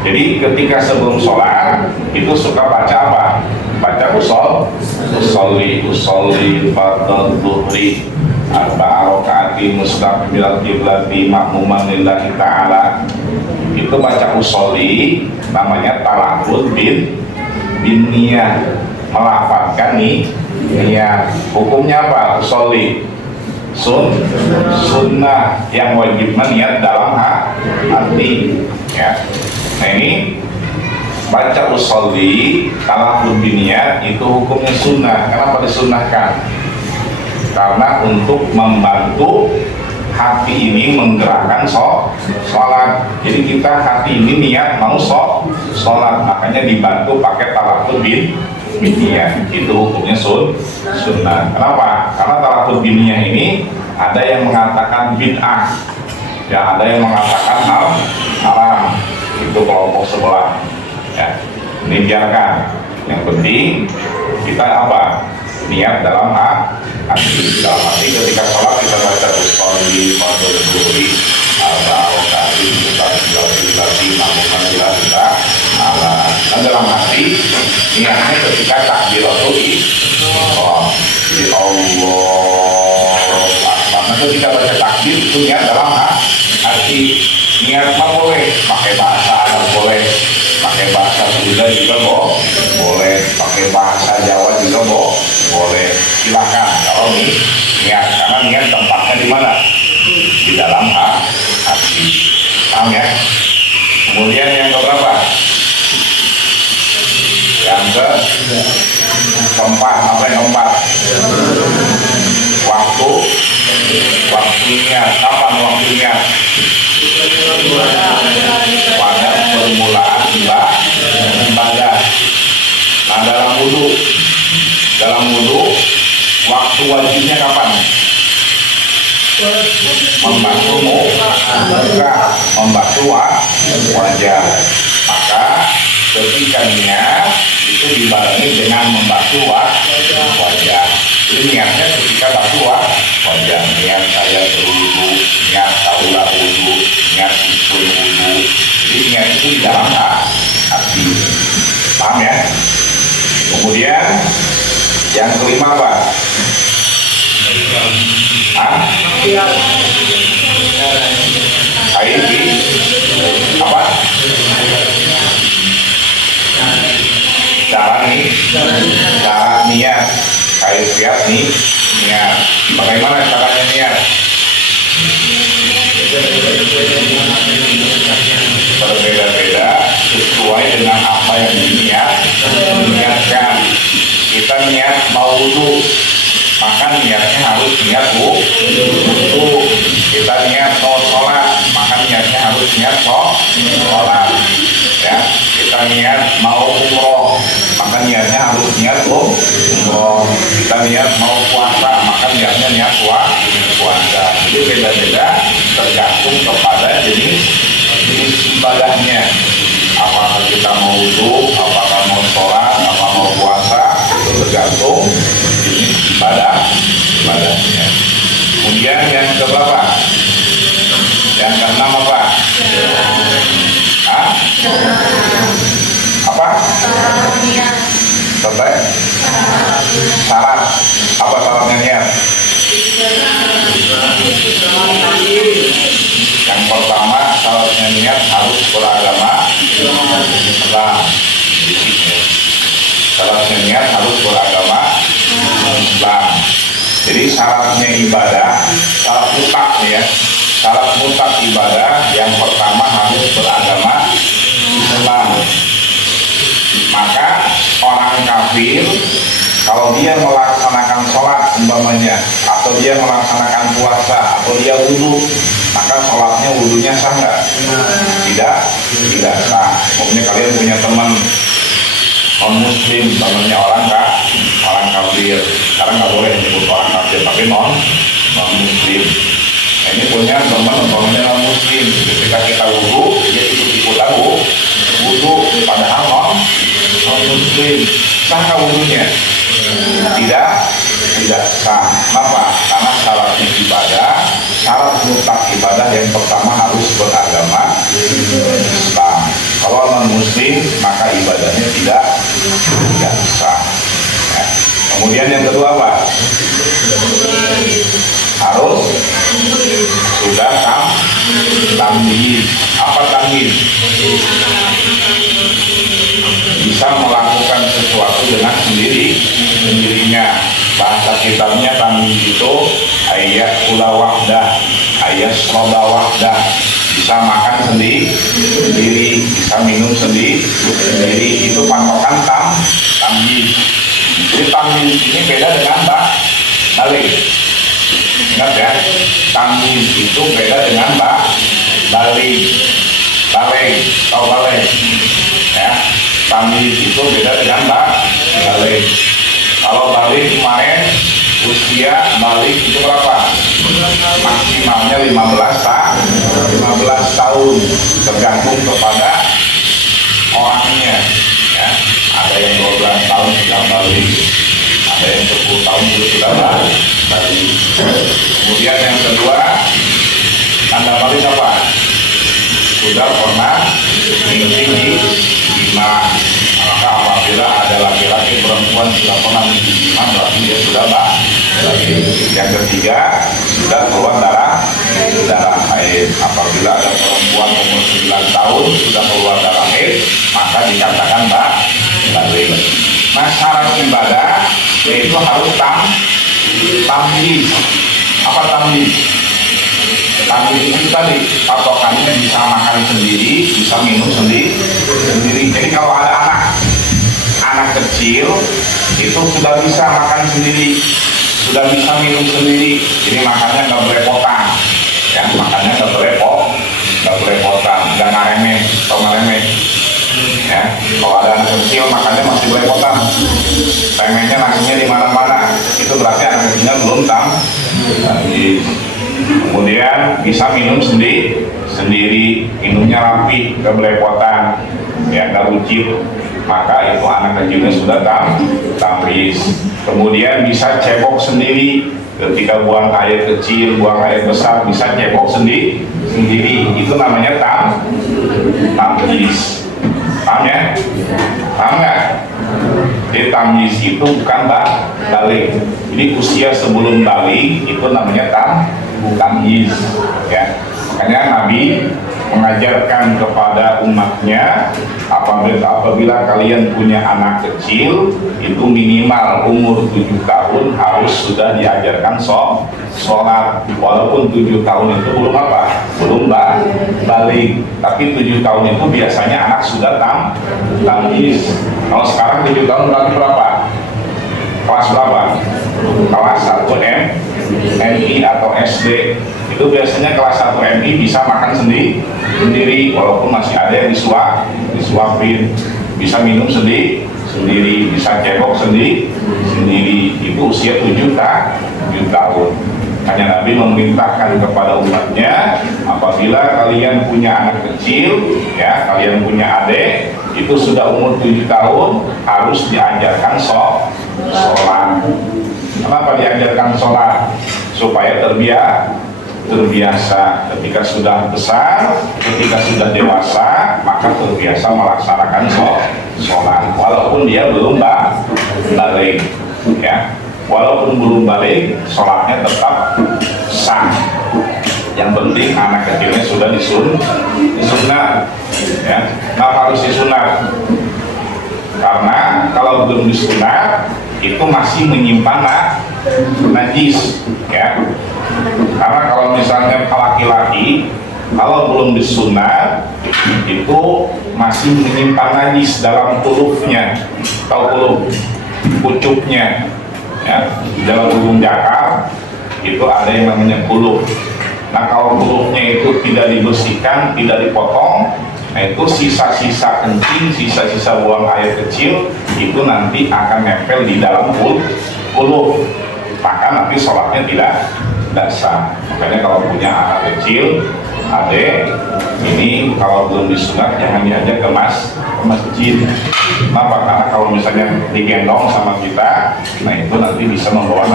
Jadi ketika sebelum sholat itu suka baca apa? Baca usolli fardhu dhuhri arba'a raka'atin mustaqbilal qiblati ma'muman lillahi ta'ala. Itu baca usolli namanya talafuz bin niyah, melafazkan niat. Hukumnya apa? Usolli sunnah yang wajib niat dalam hati ya. Nah ini baca usolli talafuz biniat itu hukumnya sunnah. Kenapa disunnahkan? Karena untuk membantu hati ini menggerakkan sholat. Jadi kita hati ini niat mau sholat, makanya dibantu pakai talafuz biniyah. Itu hukumnya sunnah. Kenapa? Karena talafuz biniyah ini ada yang mengatakan bid'ah, ya ada yang mengatakan haram. Itu kelompok sebelah. Ya, ini biarkan. Yang penting kita apa? Niat dalam hati. Dalam hati ketika sholat kita baca usolli fardhu dzuhri arba'ati kita ala. Dan dalam hati niatnya ketika takbiratul ihram. Jadi Allah Akbar. Nah, ketika baca takbir itu niat dalam hati. Niat mah boleh pakai bahasa Arab, boleh pakai bahasa Sunda juga boleh, pakai bahasa Jawa juga boleh. Silakan kalau niat, karena niat tempatnya di mana? Di dalam hati. Paham ya? Kemudian yang keberapa? Yang keempat, apa yang keempat? Waktunya. Kapan waktunya? Pada permulaan ibadah. Nah, dalam wudu waktu wajibnya kapan? Membasuh muka, membasuh wajah. Maka ketika niat itu dibarengi dengan membasuh wajah. Jadi niatnya ketika basuh wajah, niat saya berwudu, niat kaulah wudu, niat usul wudu. Jadi niat itu di dalam hati. Paham ya? Kemudian yang kelima apa? Apa? Cara niat. Kaifiat niat. Bagaimana caranya niat? Berbeda-beda sesuai dengan apa yang diniatkan. Kita niat mau wudu, maka niatnya harus niat wudu. Kita niat mau sholat, maka niatnya harus niat sholat. Ya, kita niat mau umroh, maka niatnya harus niat umroh. Kita niat mau puasa, maka niatnya niat puasa. Jadi beda-beda tergantung kepada jenis ibadahnya. Apakah kita mau wudu, apakah mau sholat, apakah mau puasa, itu tergantung jenis ibadahnya. Kemudian yang keberapa? Yang keenam apa? Apa? Sampai syarat. Apa syaratnya niat? Yang pertama, syaratnya niat harus beragama Islam. Syaratnya niat harus beragama Islam. Jadi syaratnya ibadah, syarat mutlak ya. Syarat mutlak ibadah yang pertama harus beragama Islam. Maka orang kafir kalau dia melaksanakan sholat umpamanya, atau dia melaksanakan puasa, atau dia wudu, maka sholatnya wudunya sah nggak? Tidak sah. Mungkin kalian punya teman non muslim, temannya orang kafir. Sekarang nggak boleh menyebut orang kafir, tapi non muslim. Nah, ini punya teman-temannya non muslim. Ketika kita wudu, dia ikut-ikutan wudu, padahal non muslim. Sah nggak wudunya? Tidak sah. Kenapa? Karena syaratnya ibadah, syarat mutlak ibadah yang pertama harus beragama Islam. Kalau non muslim maka ibadahnya tidak sah. Ya. Kemudian yang kedua apa? Harus sudah tamyiz. Apa tamyiz? bisa melakukan sesuatu dengan sendirinya. Bahasa kitabnya tamyiz itu ayat kula wahdah, ayat shroba wahdah, bisa makan sendiri, bisa minum sendiri. Itu patokan tamyiz. Jadi tamyiz ini beda dengan balik. Ingat ya, tamyiz itu beda dengan balik. Tahu balik ya, tamyiz itu beda dengan balik. Kalau balik kemarin usia balik itu berapa? Maksimalnya 15 tahun, tergantung kepada orangnya ya. Ada yang 12 tahun sudah balik, ada yang 10 tahun sudah balik. Kemudian yang kedua, tanda balik apa? Sudah pernah mengikuti jima. Maka apabila ada laki-laki perempuan sudah pernah mengikuti jima, berarti dia sudah balik. Yang ketiga, sudah keluar darah haid. Apabila ada perempuan umur 9 tahun sudah keluar darah haid, maka dikatakan balik. Nah, syarat ibadah yaitu harus tamyiz. Apa tamyiz? Tamyiz itu tadi patokannya bisa makan sendiri, bisa minum sendiri. Jadi kalau ada anak kecil itu sudah bisa makan sendiri, sudah bisa minum sendiri, jadi makannya nggak berepotan, ya makannya nggak berepotan, nggak ngaremeh, ya. Kalau ada anak kecil makannya masih berepotan, remehnya nasinya di mana-mana, itu berarti anak kecilnya belum tamyiz. Kemudian bisa minum sendiri, minumnya rapi, nggak belepotan, ya nggak ucil, maka itu anak kecilnya sudah tamyiz. Kemudian bisa cebok sendiri, ketika buang air kecil, buang air besar bisa cebok sendiri, itu namanya tamyiz. Paham ya? Paham nggak? Jadi tamyiz itu bukan balik. Jadi usia sebelum balik itu namanya tamyiz, ya. Makanya Nabi mengajarkan kepada umatnya, apabila kalian punya anak kecil itu minimal umur 7 tahun harus sudah diajarkan sholat. Walaupun 7 tahun itu belum balik, tapi 7 tahun itu biasanya anak sudah tamyiz. Kalau sekarang 7 tahun berarti berapa? Kelas berapa? Kelas 1 MI atau SD. Itu biasanya kelas 1 MI bisa makan sendiri, walaupun masih ada yang disuapin, bisa minum sendiri, bisa cebok sendiri. Itu usia 7 tahun. Hanya Nabi memerintahkan kepada umatnya, apabila kalian punya anak kecil, ya kalian punya adik, itu sudah umur 7 tahun harus diajarkan sholat. Kenapa diajarkan sholat? Supaya terbiasa. Ketika sudah besar, ketika sudah dewasa, maka terbiasa melaksanakan sholat. Walaupun dia belum balik, ya. Walaupun belum balik, sholatnya tetap sah. Yang penting anak kecilnya sudah disunat, ya. Kenapa harus disunat? Karena kalau belum disunat itu masih menyimpan najis, ya. Karena kalau misalnya laki-laki kalau belum disunat itu masih menyimpan najis dalam kulufnya, atau kuluf pucuknya, ya. Dalam hubung jakar itu ada yang namanya kuluf. Nah kalau kulufnya itu tidak dibersihkan, tidak dipotong, nah itu sisa-sisa kencing, sisa-sisa buang air kecil itu nanti akan nempel di dalam kuluf, maka nanti sholatnya tidak sah. Makanya kalau punya anak kecil, adek, ini kalau belum disunat jangan diajak ke masjid. Kenapa? Karena kalau misalnya digendong sama kita, nah itu nanti bisa membawa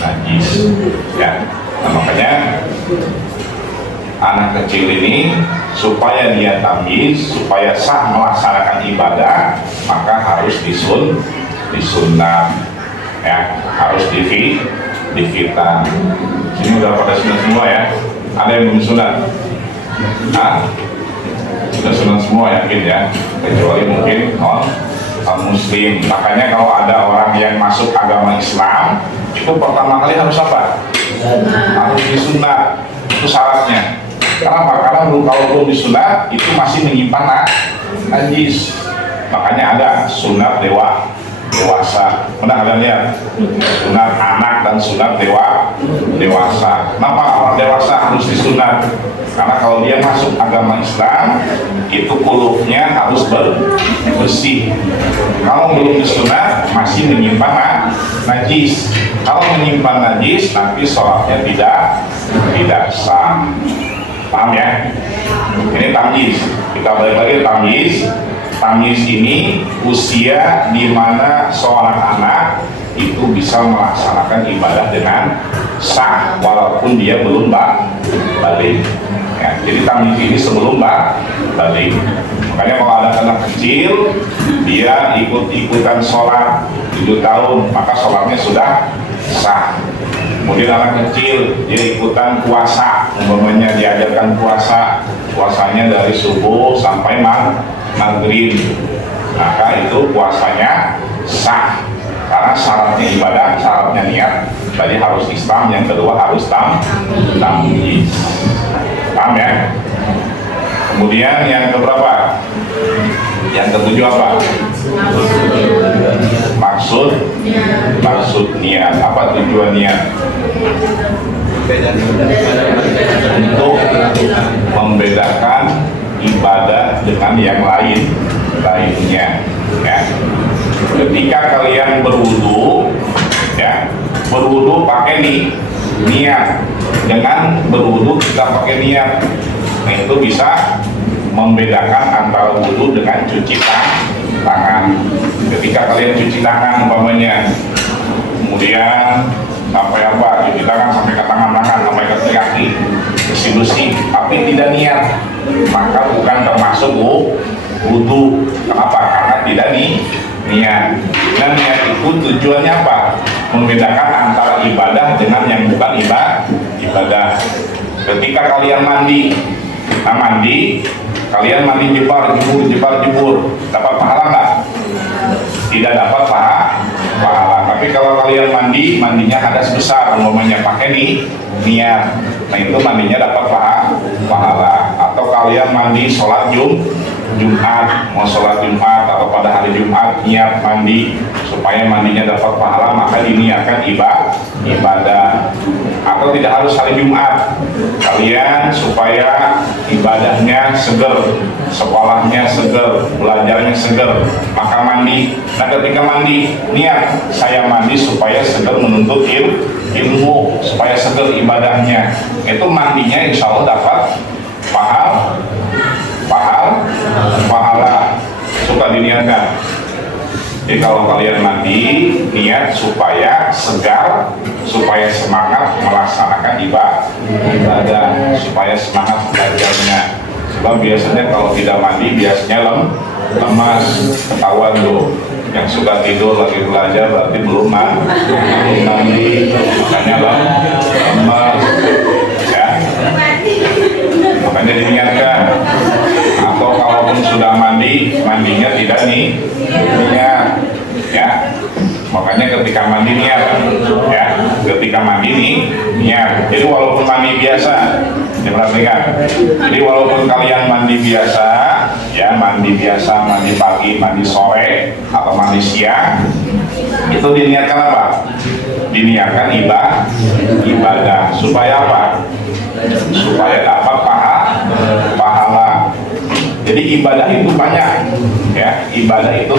najis, ya. Nah makanya anak kecil ini supaya dia tamyiz, supaya sah melaksanakan ibadah, maka harus disunat, ya, harus difitan. Sini udah pada sunat semua ya? Ada yang belum sunat? Sudah sunat semua yakin ya? Kecuali mungkin muslim. Makanya kalau ada orang yang masuk agama Islam, itu pertama kali harus apa? Harus disunat. Itu syaratnya. Karena kalau belum disunat itu masih menyimpan najis. Makanya ada sunat dewasa. Pernah kalian lihat? Sunat anak dan sunat dewasa. Kenapa orang dewasa harus disunat? Karena kalau dia masuk agama Islam, itu kulubnya harus bersih. Kalau belum disunat, masih menyimpan najis. Kalau menyimpan najis, nanti sholatnya tidak sah. Paham ya? Ini tamyiz. Kita balik lagi tamyiz. Tamyiz ini usia di mana seorang anak itu bisa melaksanakan ibadah dengan sah walaupun dia belum balik. Ya, jadi tamyiz ini sebelum balik. Makanya kalau ada anak kecil dia ikut-ikutan sholat 7 tahun, maka sholatnya sudah sah. Kemudian anak kecil dia ikutan puasa, umpamanya diajarkan puasanya dari subuh sampai maghrib, maka itu puasanya sah. Karena syaratnya ibadah, syaratnya niat tadi harus Islam, yang kedua harus tamyiz. Paham ya? Kemudian yang keberapa? Yang ketujuh apa? Maksud niat. Apa tujuan niat? Untuk membedakan ibadah dengan yang lainnya. Ya. Ketika kalian berwudu, ya, berwudu pakai niat. Dengan berwudu kita pakai niat. Nah, itu bisa membedakan antara wudu dengan cuci tangan. Ketika kalian cuci tangan umpamanya, kemudian sampai apa? Cuci tangan sampai ke tangan-tangan, sampai ke kaki, bersih-bersih, tapi tidak niat, maka bukan termasuk wudu. Kenapa? Karena tidak niat. Dan niat itu tujuannya apa? Membedakan antara ibadah dengan yang bukan ibadah. Ketika kalian mandi, kalian mandi jebur, dapat pahala nggak? Tidak dapat pahala. Tapi kalau kalian mandinya hadas besar, umpamanya pakai niat, nah itu mandinya dapat pahala. Atau kalian mandi sholat Jumat, mau sholat Jumat atau pada hari Jumat niat mandi supaya mandinya dapat pahala, maka diniatkan ibadah. Atau tidak harus hari Jumat, kalian supaya ibadahnya seger, sekolahnya seger, belajarnya seger, maka mandi. Nah ketika mandi, niat saya mandi supaya seger menuntut ilmu, supaya seger ibadahnya. Itu mandinya insya Allah dapat pahala. Suka diniatkan. Jadi kalau kalian mandi, niat supaya segar, supaya semangat melaksanakan ibadah, supaya semangat belajarnya. Sebab biasanya kalau tidak mandi, biasanya lemas, ketahuan tuh. Yang suka tidur lagi belajar berarti belum mandi, makanya lemas. Ya. Makanya diniatkan. Atau kalaupun sudah mandinya tidak niat, ya. Makanya ketika mandi niat, ya. Ketika mandi niat. Jadi walaupun mandi biasa, diperhatikan. Jadi walaupun kalian mandi biasa, ya mandi pagi, mandi sore, atau mandi siang, itu diniatkan apa? Diniatkan ibadah. Supaya apa? Supaya dapat pahala. Jadi ibadah itu banyak, ya. Ibadah itu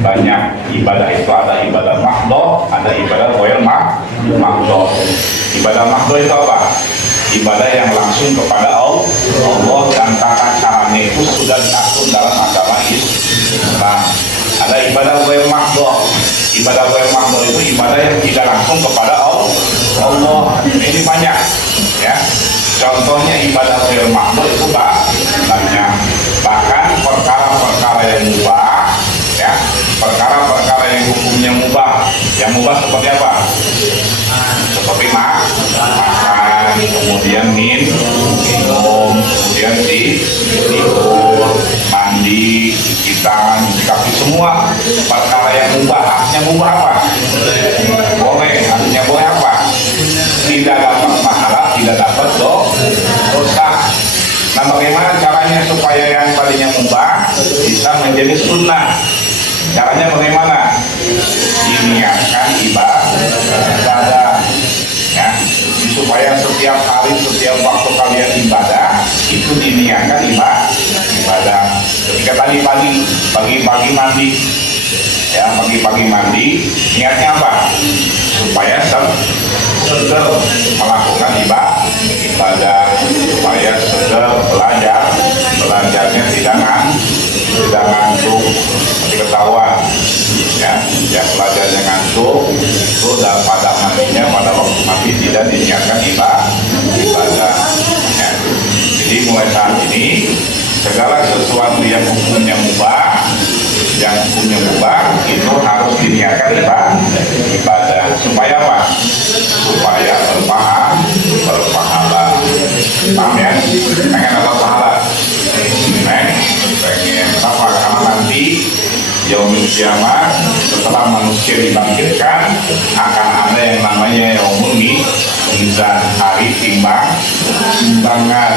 banyak. Ibadah itu ada ibadah mahdhah, ada ibadah ghair mahdhah. Ibadah mahdhah itu apa? Ibadah yang langsung kepada Allah dan tata caranya itu sudah diatur dalam agama Islam. Ada ibadah ghair mahdhah. Ibadah ghair mahdhah itu ibadah yang tidak langsung kepada Allah. Ini banyak, ya. Contohnya ibadah ghair mahdhah itu banyak. Bahkan perkara-perkara yang mubah, ya, perkara-perkara yang hukumnya mubah. Yang mubah seperti apa? Seperti makan, kemudian minum, kemudian tidur, mandi, cuci tangan, cuci kaki, semua perkara yang mubah. Haknya mubah apa? Boleh. Haknya boleh apa? Tidak dapat pahala, tidak dapat dosa. Nah, bagaimana caranya supaya yang tadinya mubah bisa menjadi sunnah? Caranya bagaimana? Diniatkan ibadah, ya, supaya setiap hari, setiap waktu kalian ibadah itu diniatkan ibadah. Ketika tadi pagi-pagi mandi, ya, pagi-pagi mandi, niatnya apa? Supaya seger melakukan ibadah, supaya seger belajarnya tidak ngantuk, nanti ketahuan, ya belajarnya ngantuk, itu pada mandinya, pada waktu mandi tidak diniatkan ibadah, ya. Jadi mulai saat ini segala sesuatu yang hukumnya mubah, itu harus diniatkan ibadah. Supaya apa? Supaya berpahala. Paham ya? Pengen apa pahala? Pengen apa? Karena nanti yaumul kiamat, setelah manusia dibangkitkan, akan ada yang namanya yaumul mizan, hari timbangan.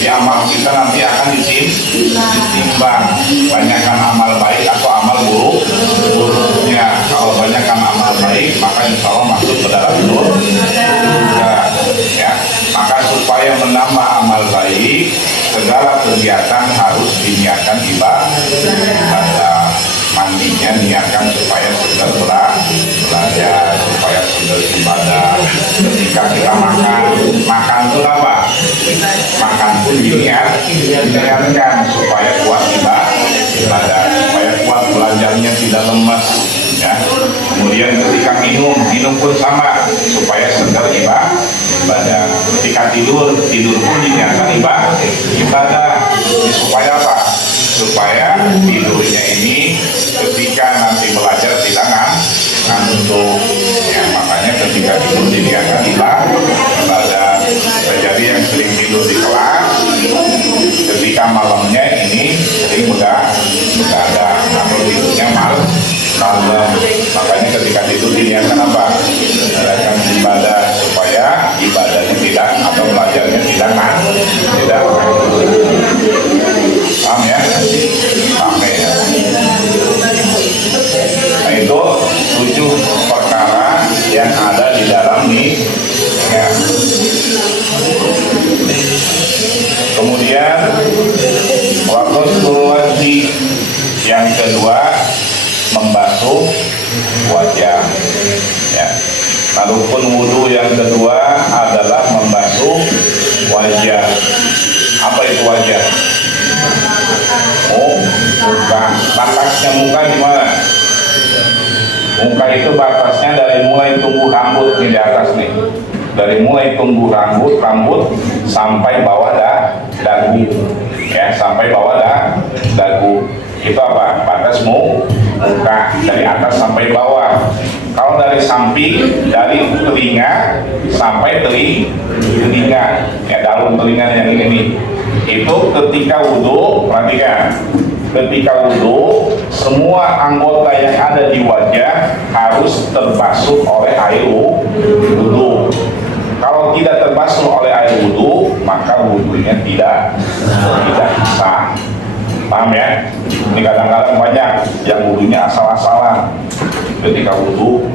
Di amal kita nanti akan ditimbang, banyakkan amal baik atau amal buruknya. Kalau banyakkan amal baik, maka insya Allah masuk ke dalam surga, ya. Maka supaya menambah amal baik, segala kegiatan harus diniatkan ibadah. Mandinya niatkan supaya segar belajar, supaya segar ibadah. Ketika kita makan itu apa? Makan pun diniatkan supaya kuat ibadah, supaya kuat belajarnya, tidak lemas, ya. Kemudian ketika minum pun sama, supaya segar ibadah. Ketika tidur pun diniatkan ibadah. Supaya apa? Supaya tidurnya ini ketika nanti belajar tidak ngantuk, ya. Makanya ketika tidur diniatkan ibadah. Jadi yang sering tidur di kelas, ketika malamnya ini sering begadang, atau tidurnya malam. Makanya ketika tidur diniatkan apa? Melakukan ibadah, supaya ibadahnya tidak, atau belajarnya tidak paham ya? Sampai ya. Nah, itu 7 perkara yang ada di dalam nih, ya. Kemudian waktu wajib yang kedua, membasuh wajah, ya. Adapun wudhu yang kedua adalah membasuh wajah. Apa itu wajah? Oh, muka. Batasnya muka di mana? Muka itu batasnya dari mulai tumbuh rambut di atas nih. Dari mulai tumbuh rambut sampai bawah dagu, ya, sampai bawah dagu. Itu apa? Batas muka dari atas sampai bawah. Kalau dari samping, dari telinga sampai telinga, ya, daun telinga yang ini nih. Itu ketika wudhu, perhatikan, ketika wudhu semua anggota yang ada di wajah harus terbasuh oleh air wudhu. Kalau tidak terbasuh oleh air wudhu, maka wudhunya tidak sah. Paham ya? Ini kadang-kadang banyak yang wudhunya asal-asalan. Ketika wudhu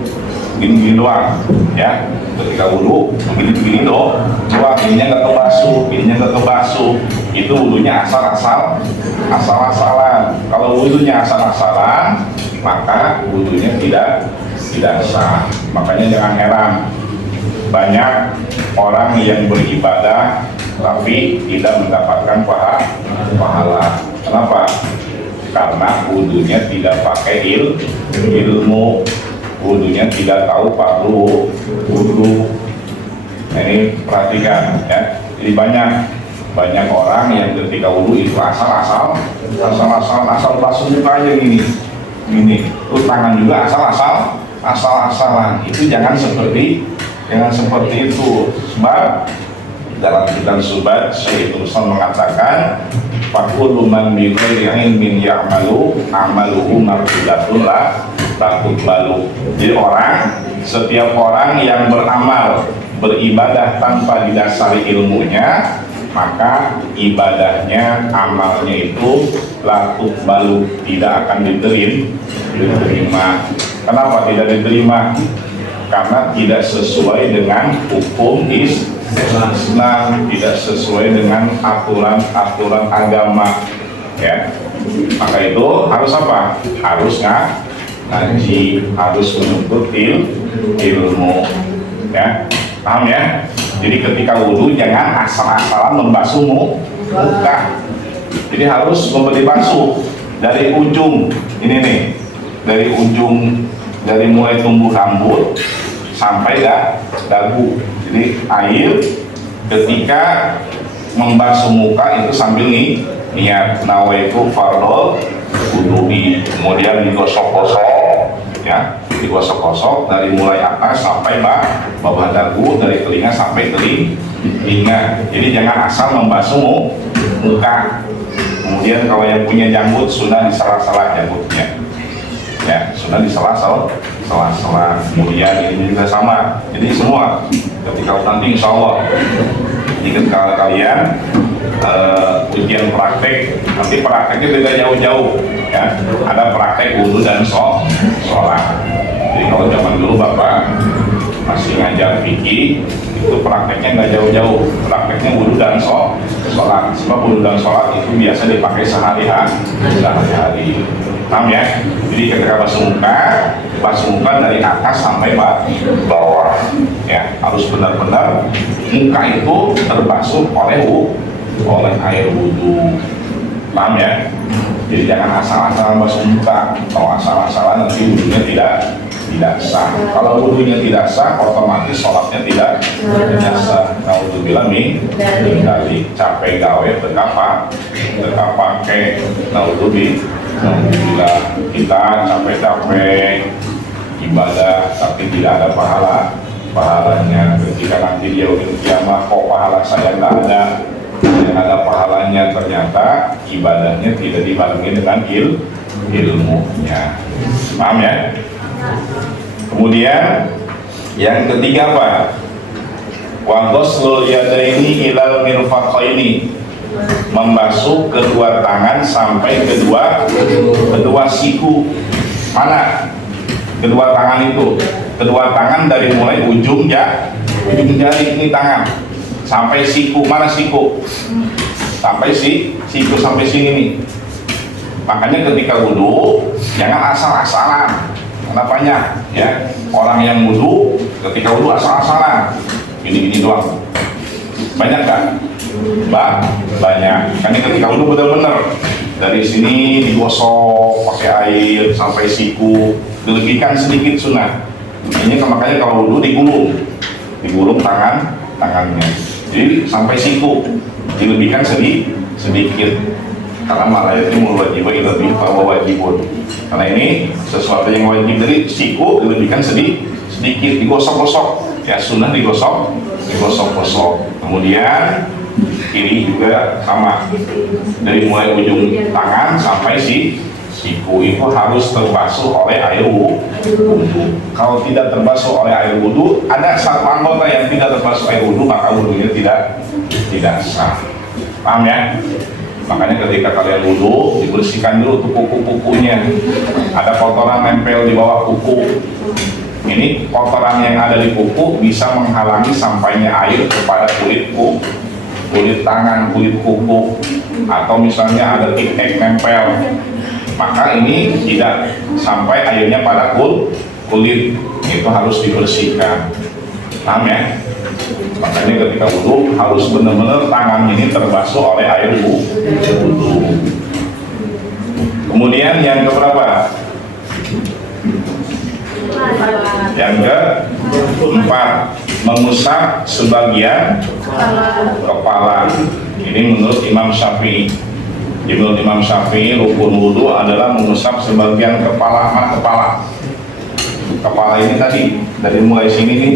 gini-gini doang, ya. Ketika wudhu begini-begini doang, ininya nggak kebasuh, itu wudhunya asal-asalan. Kalau wudhunya asal-asalan, maka wudhunya tidak sah. Makanya jangan heran, banyak orang yang beribadah tapi tidak mendapatkan pahala. Kenapa? Karena wudhunya tidak pakai ilmu, wudhunya tidak tahu fardu wudhu. Nah, ini perhatikan, ya. Jadi banyak orang yang ketika wudhu itu asal basuh muka aja gini. Terus tangan juga asal-asalan. Itu jangan seperti itu. Sebab dalam kitab Subat Syekh Ruslan mengatakan fakul man bi ghairi ilmin ya'malu amaluhu marfudatun la taqbalu. Jadi setiap orang yang beramal beribadah tanpa didasari ilmunya, maka ibadahnya, amalnya itu la tuqbalu, tidak akan diterima. Kenapa tidak diterima? Karena tidak sesuai dengan hukum Islam, tidak sesuai dengan aturan agama, ya. Maka itu harus apa? Harus ngaji, harus menuntut ilmu, ya. Paham ya? Jadi ketika wudhu jangan asal-asalan membasuh muka. Jadi harus memberi basuh dari ujung ini nih, dari mulai tumbuh rambut sampai dagu. Jadi air ketika membasuh muka itu sambil niat nawaitu fardhol wudu'i, kemudian digosok-gosok, ya, digosok-gosok dari mulai atas sampai bawah dagu, dari telinga sampai telinga. Jadi jangan asal membasuh muka. Kemudian kalau yang punya janggut sudah disela-sela janggutnya, ya, sudah disela-sela. Kemudian ini juga sama. Jadi semua ketika nanti insya Allah jika kalian ujian praktek, nanti prakteknya tidak jauh-jauh, ya. Ada praktek wudhu dan sholat. Jadi kalau zaman dulu Bapak masih ngajar fikih, itu prakteknya nggak jauh-jauh, prakteknya wudhu dan sholat. Sebab wudhu dan sholat itu biasa dipakai sehari-hari. Paham ya? Jadi ketika basuh muka dari atas sampai bawah, ya, harus benar-benar muka itu terbasuh oleh air wudhu. Paham ya? Jadi jangan asal-asalan basuh muka. Kalau asal-asalan nanti wudhunya tidak sah. Kalau wudhunya tidak sah, otomatis sholatnya tidak sah. Nah, untuk bilang nih, dari capek gawe teka pakai. Nah, untuk bila kita capek-capek ibadah tapi tidak ada pahalanya, ketika nanti dia udah kiamat, kok pahala saya nggak ada, yang ada pahalanya, ternyata ibadahnya tidak dibarengi dengan ilmunya. Paham ya? Kemudian yang ketiga apa? Wa ghuslul yadaini ilal mirfaqaini, membasuh kedua tangan sampai kedua siku. Mana kedua tangan itu? Kedua tangan dari mulai ujung jari ini tangan sampai siku. Mana siku? Sampai siku sampai sini nih. Makanya ketika wudhu jangan asal-asalan. Kenapanya? Ya, orang yang wudhu ketika wudhu asal-asalan, gini-gini doang. Banyak kan? Banyak. Karena ketika wudhu benar-benar dari sini digosok pakai air sampai siku, dilebihkan sedikit sunnah. Ini makanya kalau wudhu digulung tangannya. Jadi sampai siku dilebihkan sedikit. Karena malayatnya wajib lebih bahwa wajibun. Karena ini sesuatu yang wajib, dari siku dilebihkan sedikit, digosok-gosok. Ya, sunnah digosok-gosok. Kemudian kiri juga sama, dari mulai ujung tangan sampai siku itu harus terbasuh oleh air wudhu. Kalau tidak terbasuh oleh air wudhu, ada satu anggota yang tidak terbasuh air wudhu, maka wudhunya tidak sah. Paham ya? Makanya ketika kalian wudhu, dibersihkan dulu tuh kuku-kukunya. Ada kotoran nempel di bawah kuku. Ini kotoran yang ada di kuku bisa menghalangi sampainya air kepada kulit tangan, kulit kuku, atau misalnya ada tik-tik nempel, maka ini tidak sampai airnya pada kulit, itu harus dibersihkan. Paham ya? Makanya ketika wudhu harus benar-benar tangan ini terbasuh oleh air wudhu. Kemudian yang keberapa? Yang keempat, mengusap sebagian kepala. Ini menurut Imam Syafi'i. Menurut Imam Syafi'i, rukun wudhu adalah mengusap sebagian kepala. Kepala ini tadi dari mulai sini nih,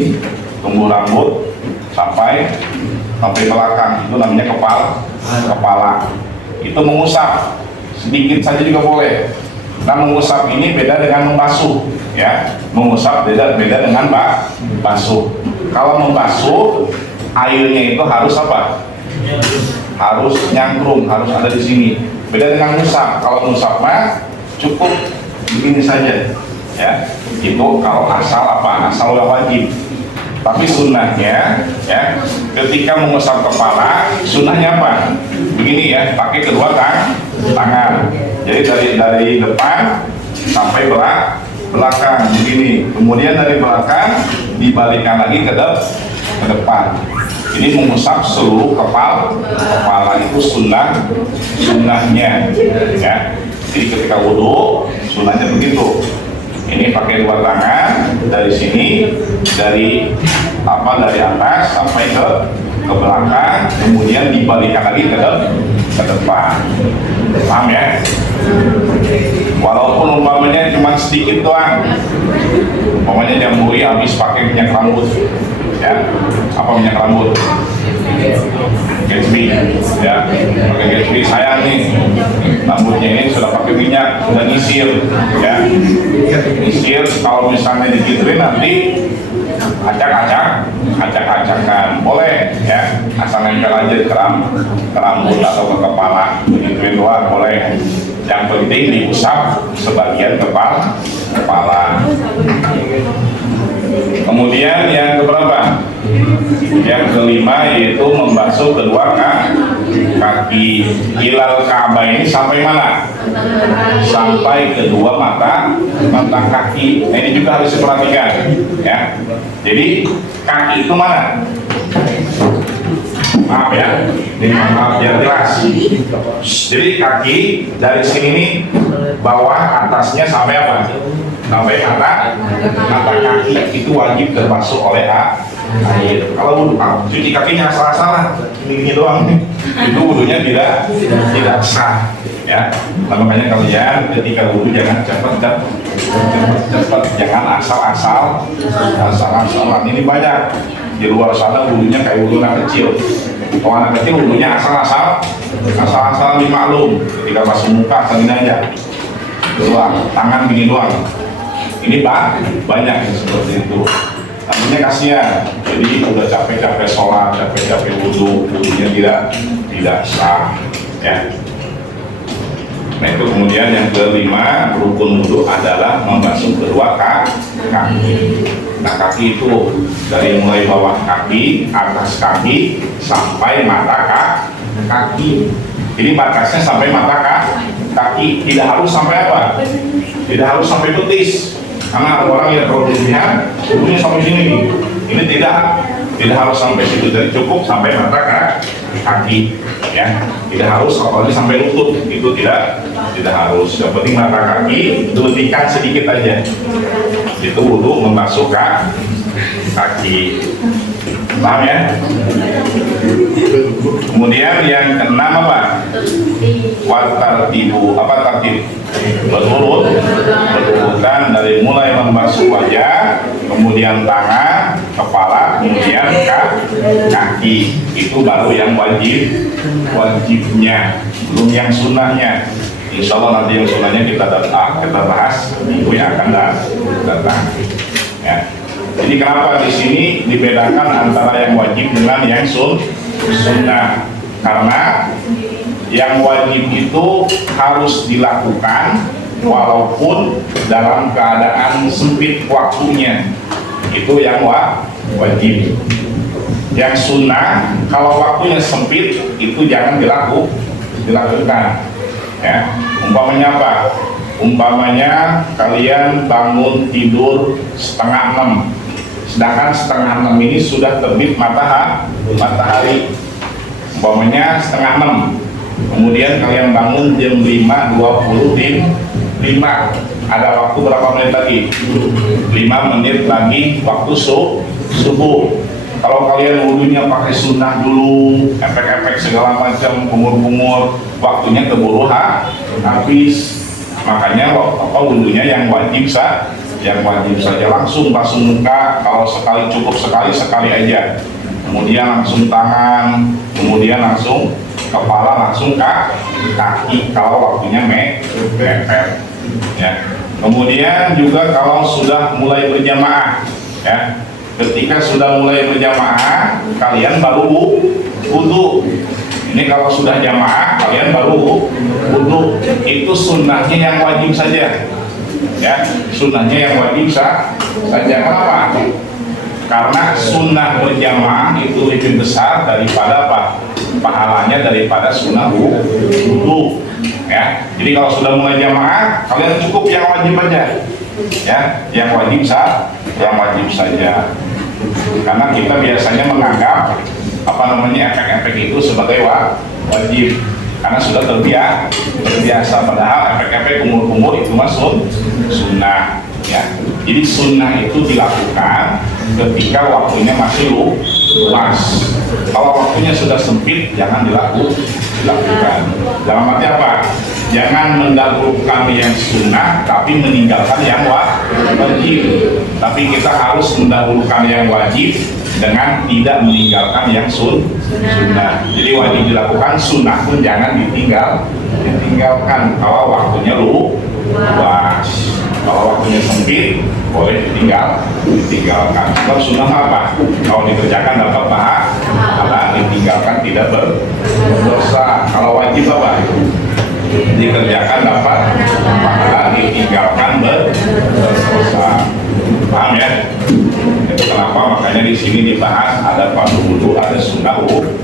tumbuh rambut sampai sampai belakang, itu namanya kepala. Itu mengusap sedikit saja juga boleh. Nah, mengusap ini beda dengan membasuh, ya. Mengusap beda dengan basuh. Kalau membasuh, airnya itu harus apa? Harus nyangkrum, harus ada di sini. Beda dengan ngusap. Kalau ngusap mah cukup begini saja, ya. Itu kalau asal yang wajib. Tapi sunnahnya, ya, ketika mengusap kepala, sunnahnya apa? Begini ya, pakai kedua tangan. Jadi dari depan sampai belakang begini. Kemudian dari belakang dibalikkan lagi ke depan. Ini mengusap seluruh kepala itu sunnahnya, ya. Jadi ketika wudhu, sunnahnya begitu. Ini pakai dua tangan dari sini, dari atas sampai ke belakang, kemudian dibalikkan lagi ke depan. Paham ya? Walaupun umpamanya cuma sedikit doang, umpamanya jam MUI habis pakai minyak rambut, ya. Apa minyak rambut? Gatsby, ya. Pakai Gatsby, sayang nih, rambutnya ini sudah pakai minyak, sudah nyisir, ya. Nyisir, kalau misalnya digituin nanti acak-acakan boleh, ya, asal nempel aja ke rambut atau ke kepala, begituin doang boleh. Yang penting diusap sebagian kepala. Kemudian yang keberapa? Yang kelima yaitu membasuh kedua kaki. Hilal Ka'bah ini sampai mana? Sampai kedua mata kaki. Nah, ini juga harus diperhatikan, ya. Jadi kaki itu mana? Maaf ya, ini maaf biar jelas. Jadi kaki dari sini nih, bawah atasnya sampai apa? Sampai mata kaki itu wajib terbasuh oleh air. Kalau wudhu, cuci kakinya asal-asalan, ini doang, itu wudhunya tidak sah, ya. Nah, makanya kalian ketika wudhu jangan cepat, jangan asal-asalan. Ini banyak di luar sana wudhunya kayak wudhu anak kecil. Kalau anak kecil wudhunya asal-asalan dimaklum, ketika basuh muka segini aja, doang, tangan gini doang. Ini banyak yang seperti itu. Namanya kasihan. Jadi udah capek-capek sholat, capek-capek wudhunya tidak sah, ya. Nah, itu kemudian yang kelima, rukun wudhu adalah membasuh kedua kaki. Nah, kaki itu dari mulai bawah kaki, atas kaki, sampai mata kaki. Jadi batasnya sampai mata kaki, tidak harus sampai apa? Tidak harus sampai betis. Karena ada orang yang kalau berlebihan, wudhunya sampai sini nih. Ini tidak harus sampai situ, jadi cukup sampai mata kaki, ya. Tidak harus apalagi sampai lutut, itu tidak harus. Yang penting mata kaki dilebihkan sedikit aja. Itu wudhu membasuh kaki. Paham ya? Kemudian yang keenam apa? Tartib berurutan dari mulai membasuh wajah, kemudian tangan, kepala, kemudian kaki. Itu baru yang wajibnya, belum yang sunnahnya. Insya Allah nanti yang sunnahnya kita bahas minggu yang akan datang, ya. Jadi kenapa di sini dibedakan antara yang wajib dengan yang sunnah? Karena yang wajib itu harus dilakukan walaupun dalam keadaan sempit waktunya. Itu yang wajib. Yang sunnah kalau waktunya sempit itu jangan dilakukan. Ya, umpamanya apa? Umpamanya kalian bangun tidur 5:30. Sedangkan 5:30 ini sudah terbit matahari. Umpamanya 5:30. Kemudian kalian bangun jam 5:25. Ada waktu berapa menit lagi? 5 menit lagi waktu subuh. Kalau kalian wudhunya pakai sunnah dulu, efek-efek segala macam, kumur-kumur, waktunya keburu habis. Makanya wudhunya yang wajib saja langsung basuh muka. Kalau cukup sekali aja. kemudian langsung tangan, kemudian langsung kepala, langsung kaki kalau waktunya mepet. Ya. Kemudian juga kalau sudah mulai berjamaah, ya, ketika sudah mulai berjamaah kalian baru wudhu. Ini kalau sudah jamaah kalian baru wudhu. Itu sunnahnya yang wajib saja, ya, sunnahnya yang wajib saja. Kenapa? Karena sunnah berjamaah itu lebih besar daripada apa? Pahalanya daripada sunnah wudhu. Ya, jadi kalau sudah mulai jamaah kalian cukup yang wajib aja, ya, yang wajib saja. Karena kita biasanya menganggap efek-efek itu sebagai wajib, karena sudah terbiasa. Padahal efek-efek umur itu masuk sunnah, ya. Jadi sunnah itu dilakukan ketika waktunya masih luas. Kalau waktunya sudah sempit, jangan dilakukan. Dalam arti apa? Jangan mendahulukan yang sunnah tapi meninggalkan yang wajib. Tapi kita harus mendahulukan yang wajib dengan tidak meninggalkan yang sunnah. Jadi wajib dilakukan, sunnah pun jangan ditinggalkan kalau waktunya luas. Kalau waktunya sempit, boleh ditinggalkan. Kalau sunnah apa? Kalau dikerjakan dapat pahala, ditinggalkan tidak berdosa. Kalau wajib apa? Dikerjakan dapat pahala, ditinggalkan berdosa. Paham ya? Itu kenapa makanya di sini dibahas ada fardu wudu, ada sunnah wudu.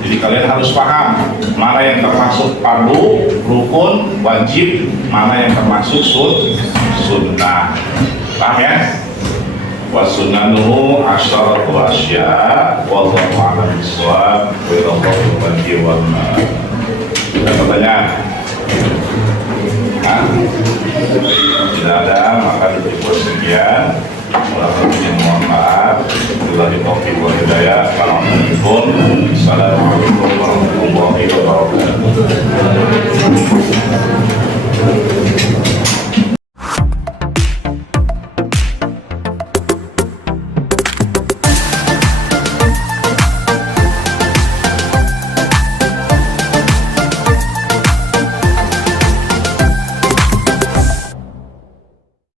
Jadi kalian harus paham mana yang termasuk fardu, rukun, wajib, mana yang termasuk sunnah. Paham ya? Wa sunnanuhu asyaratu asya wallahu a'lam bishawab wa illallahu wajhi wal nar. Ada pertanyaan? Tidak ada, maka cukup sekian. Mohon maaf. Wabillahi taufiq wal hidayah. Assalamualaikum warahmatullahi wabarakatuh.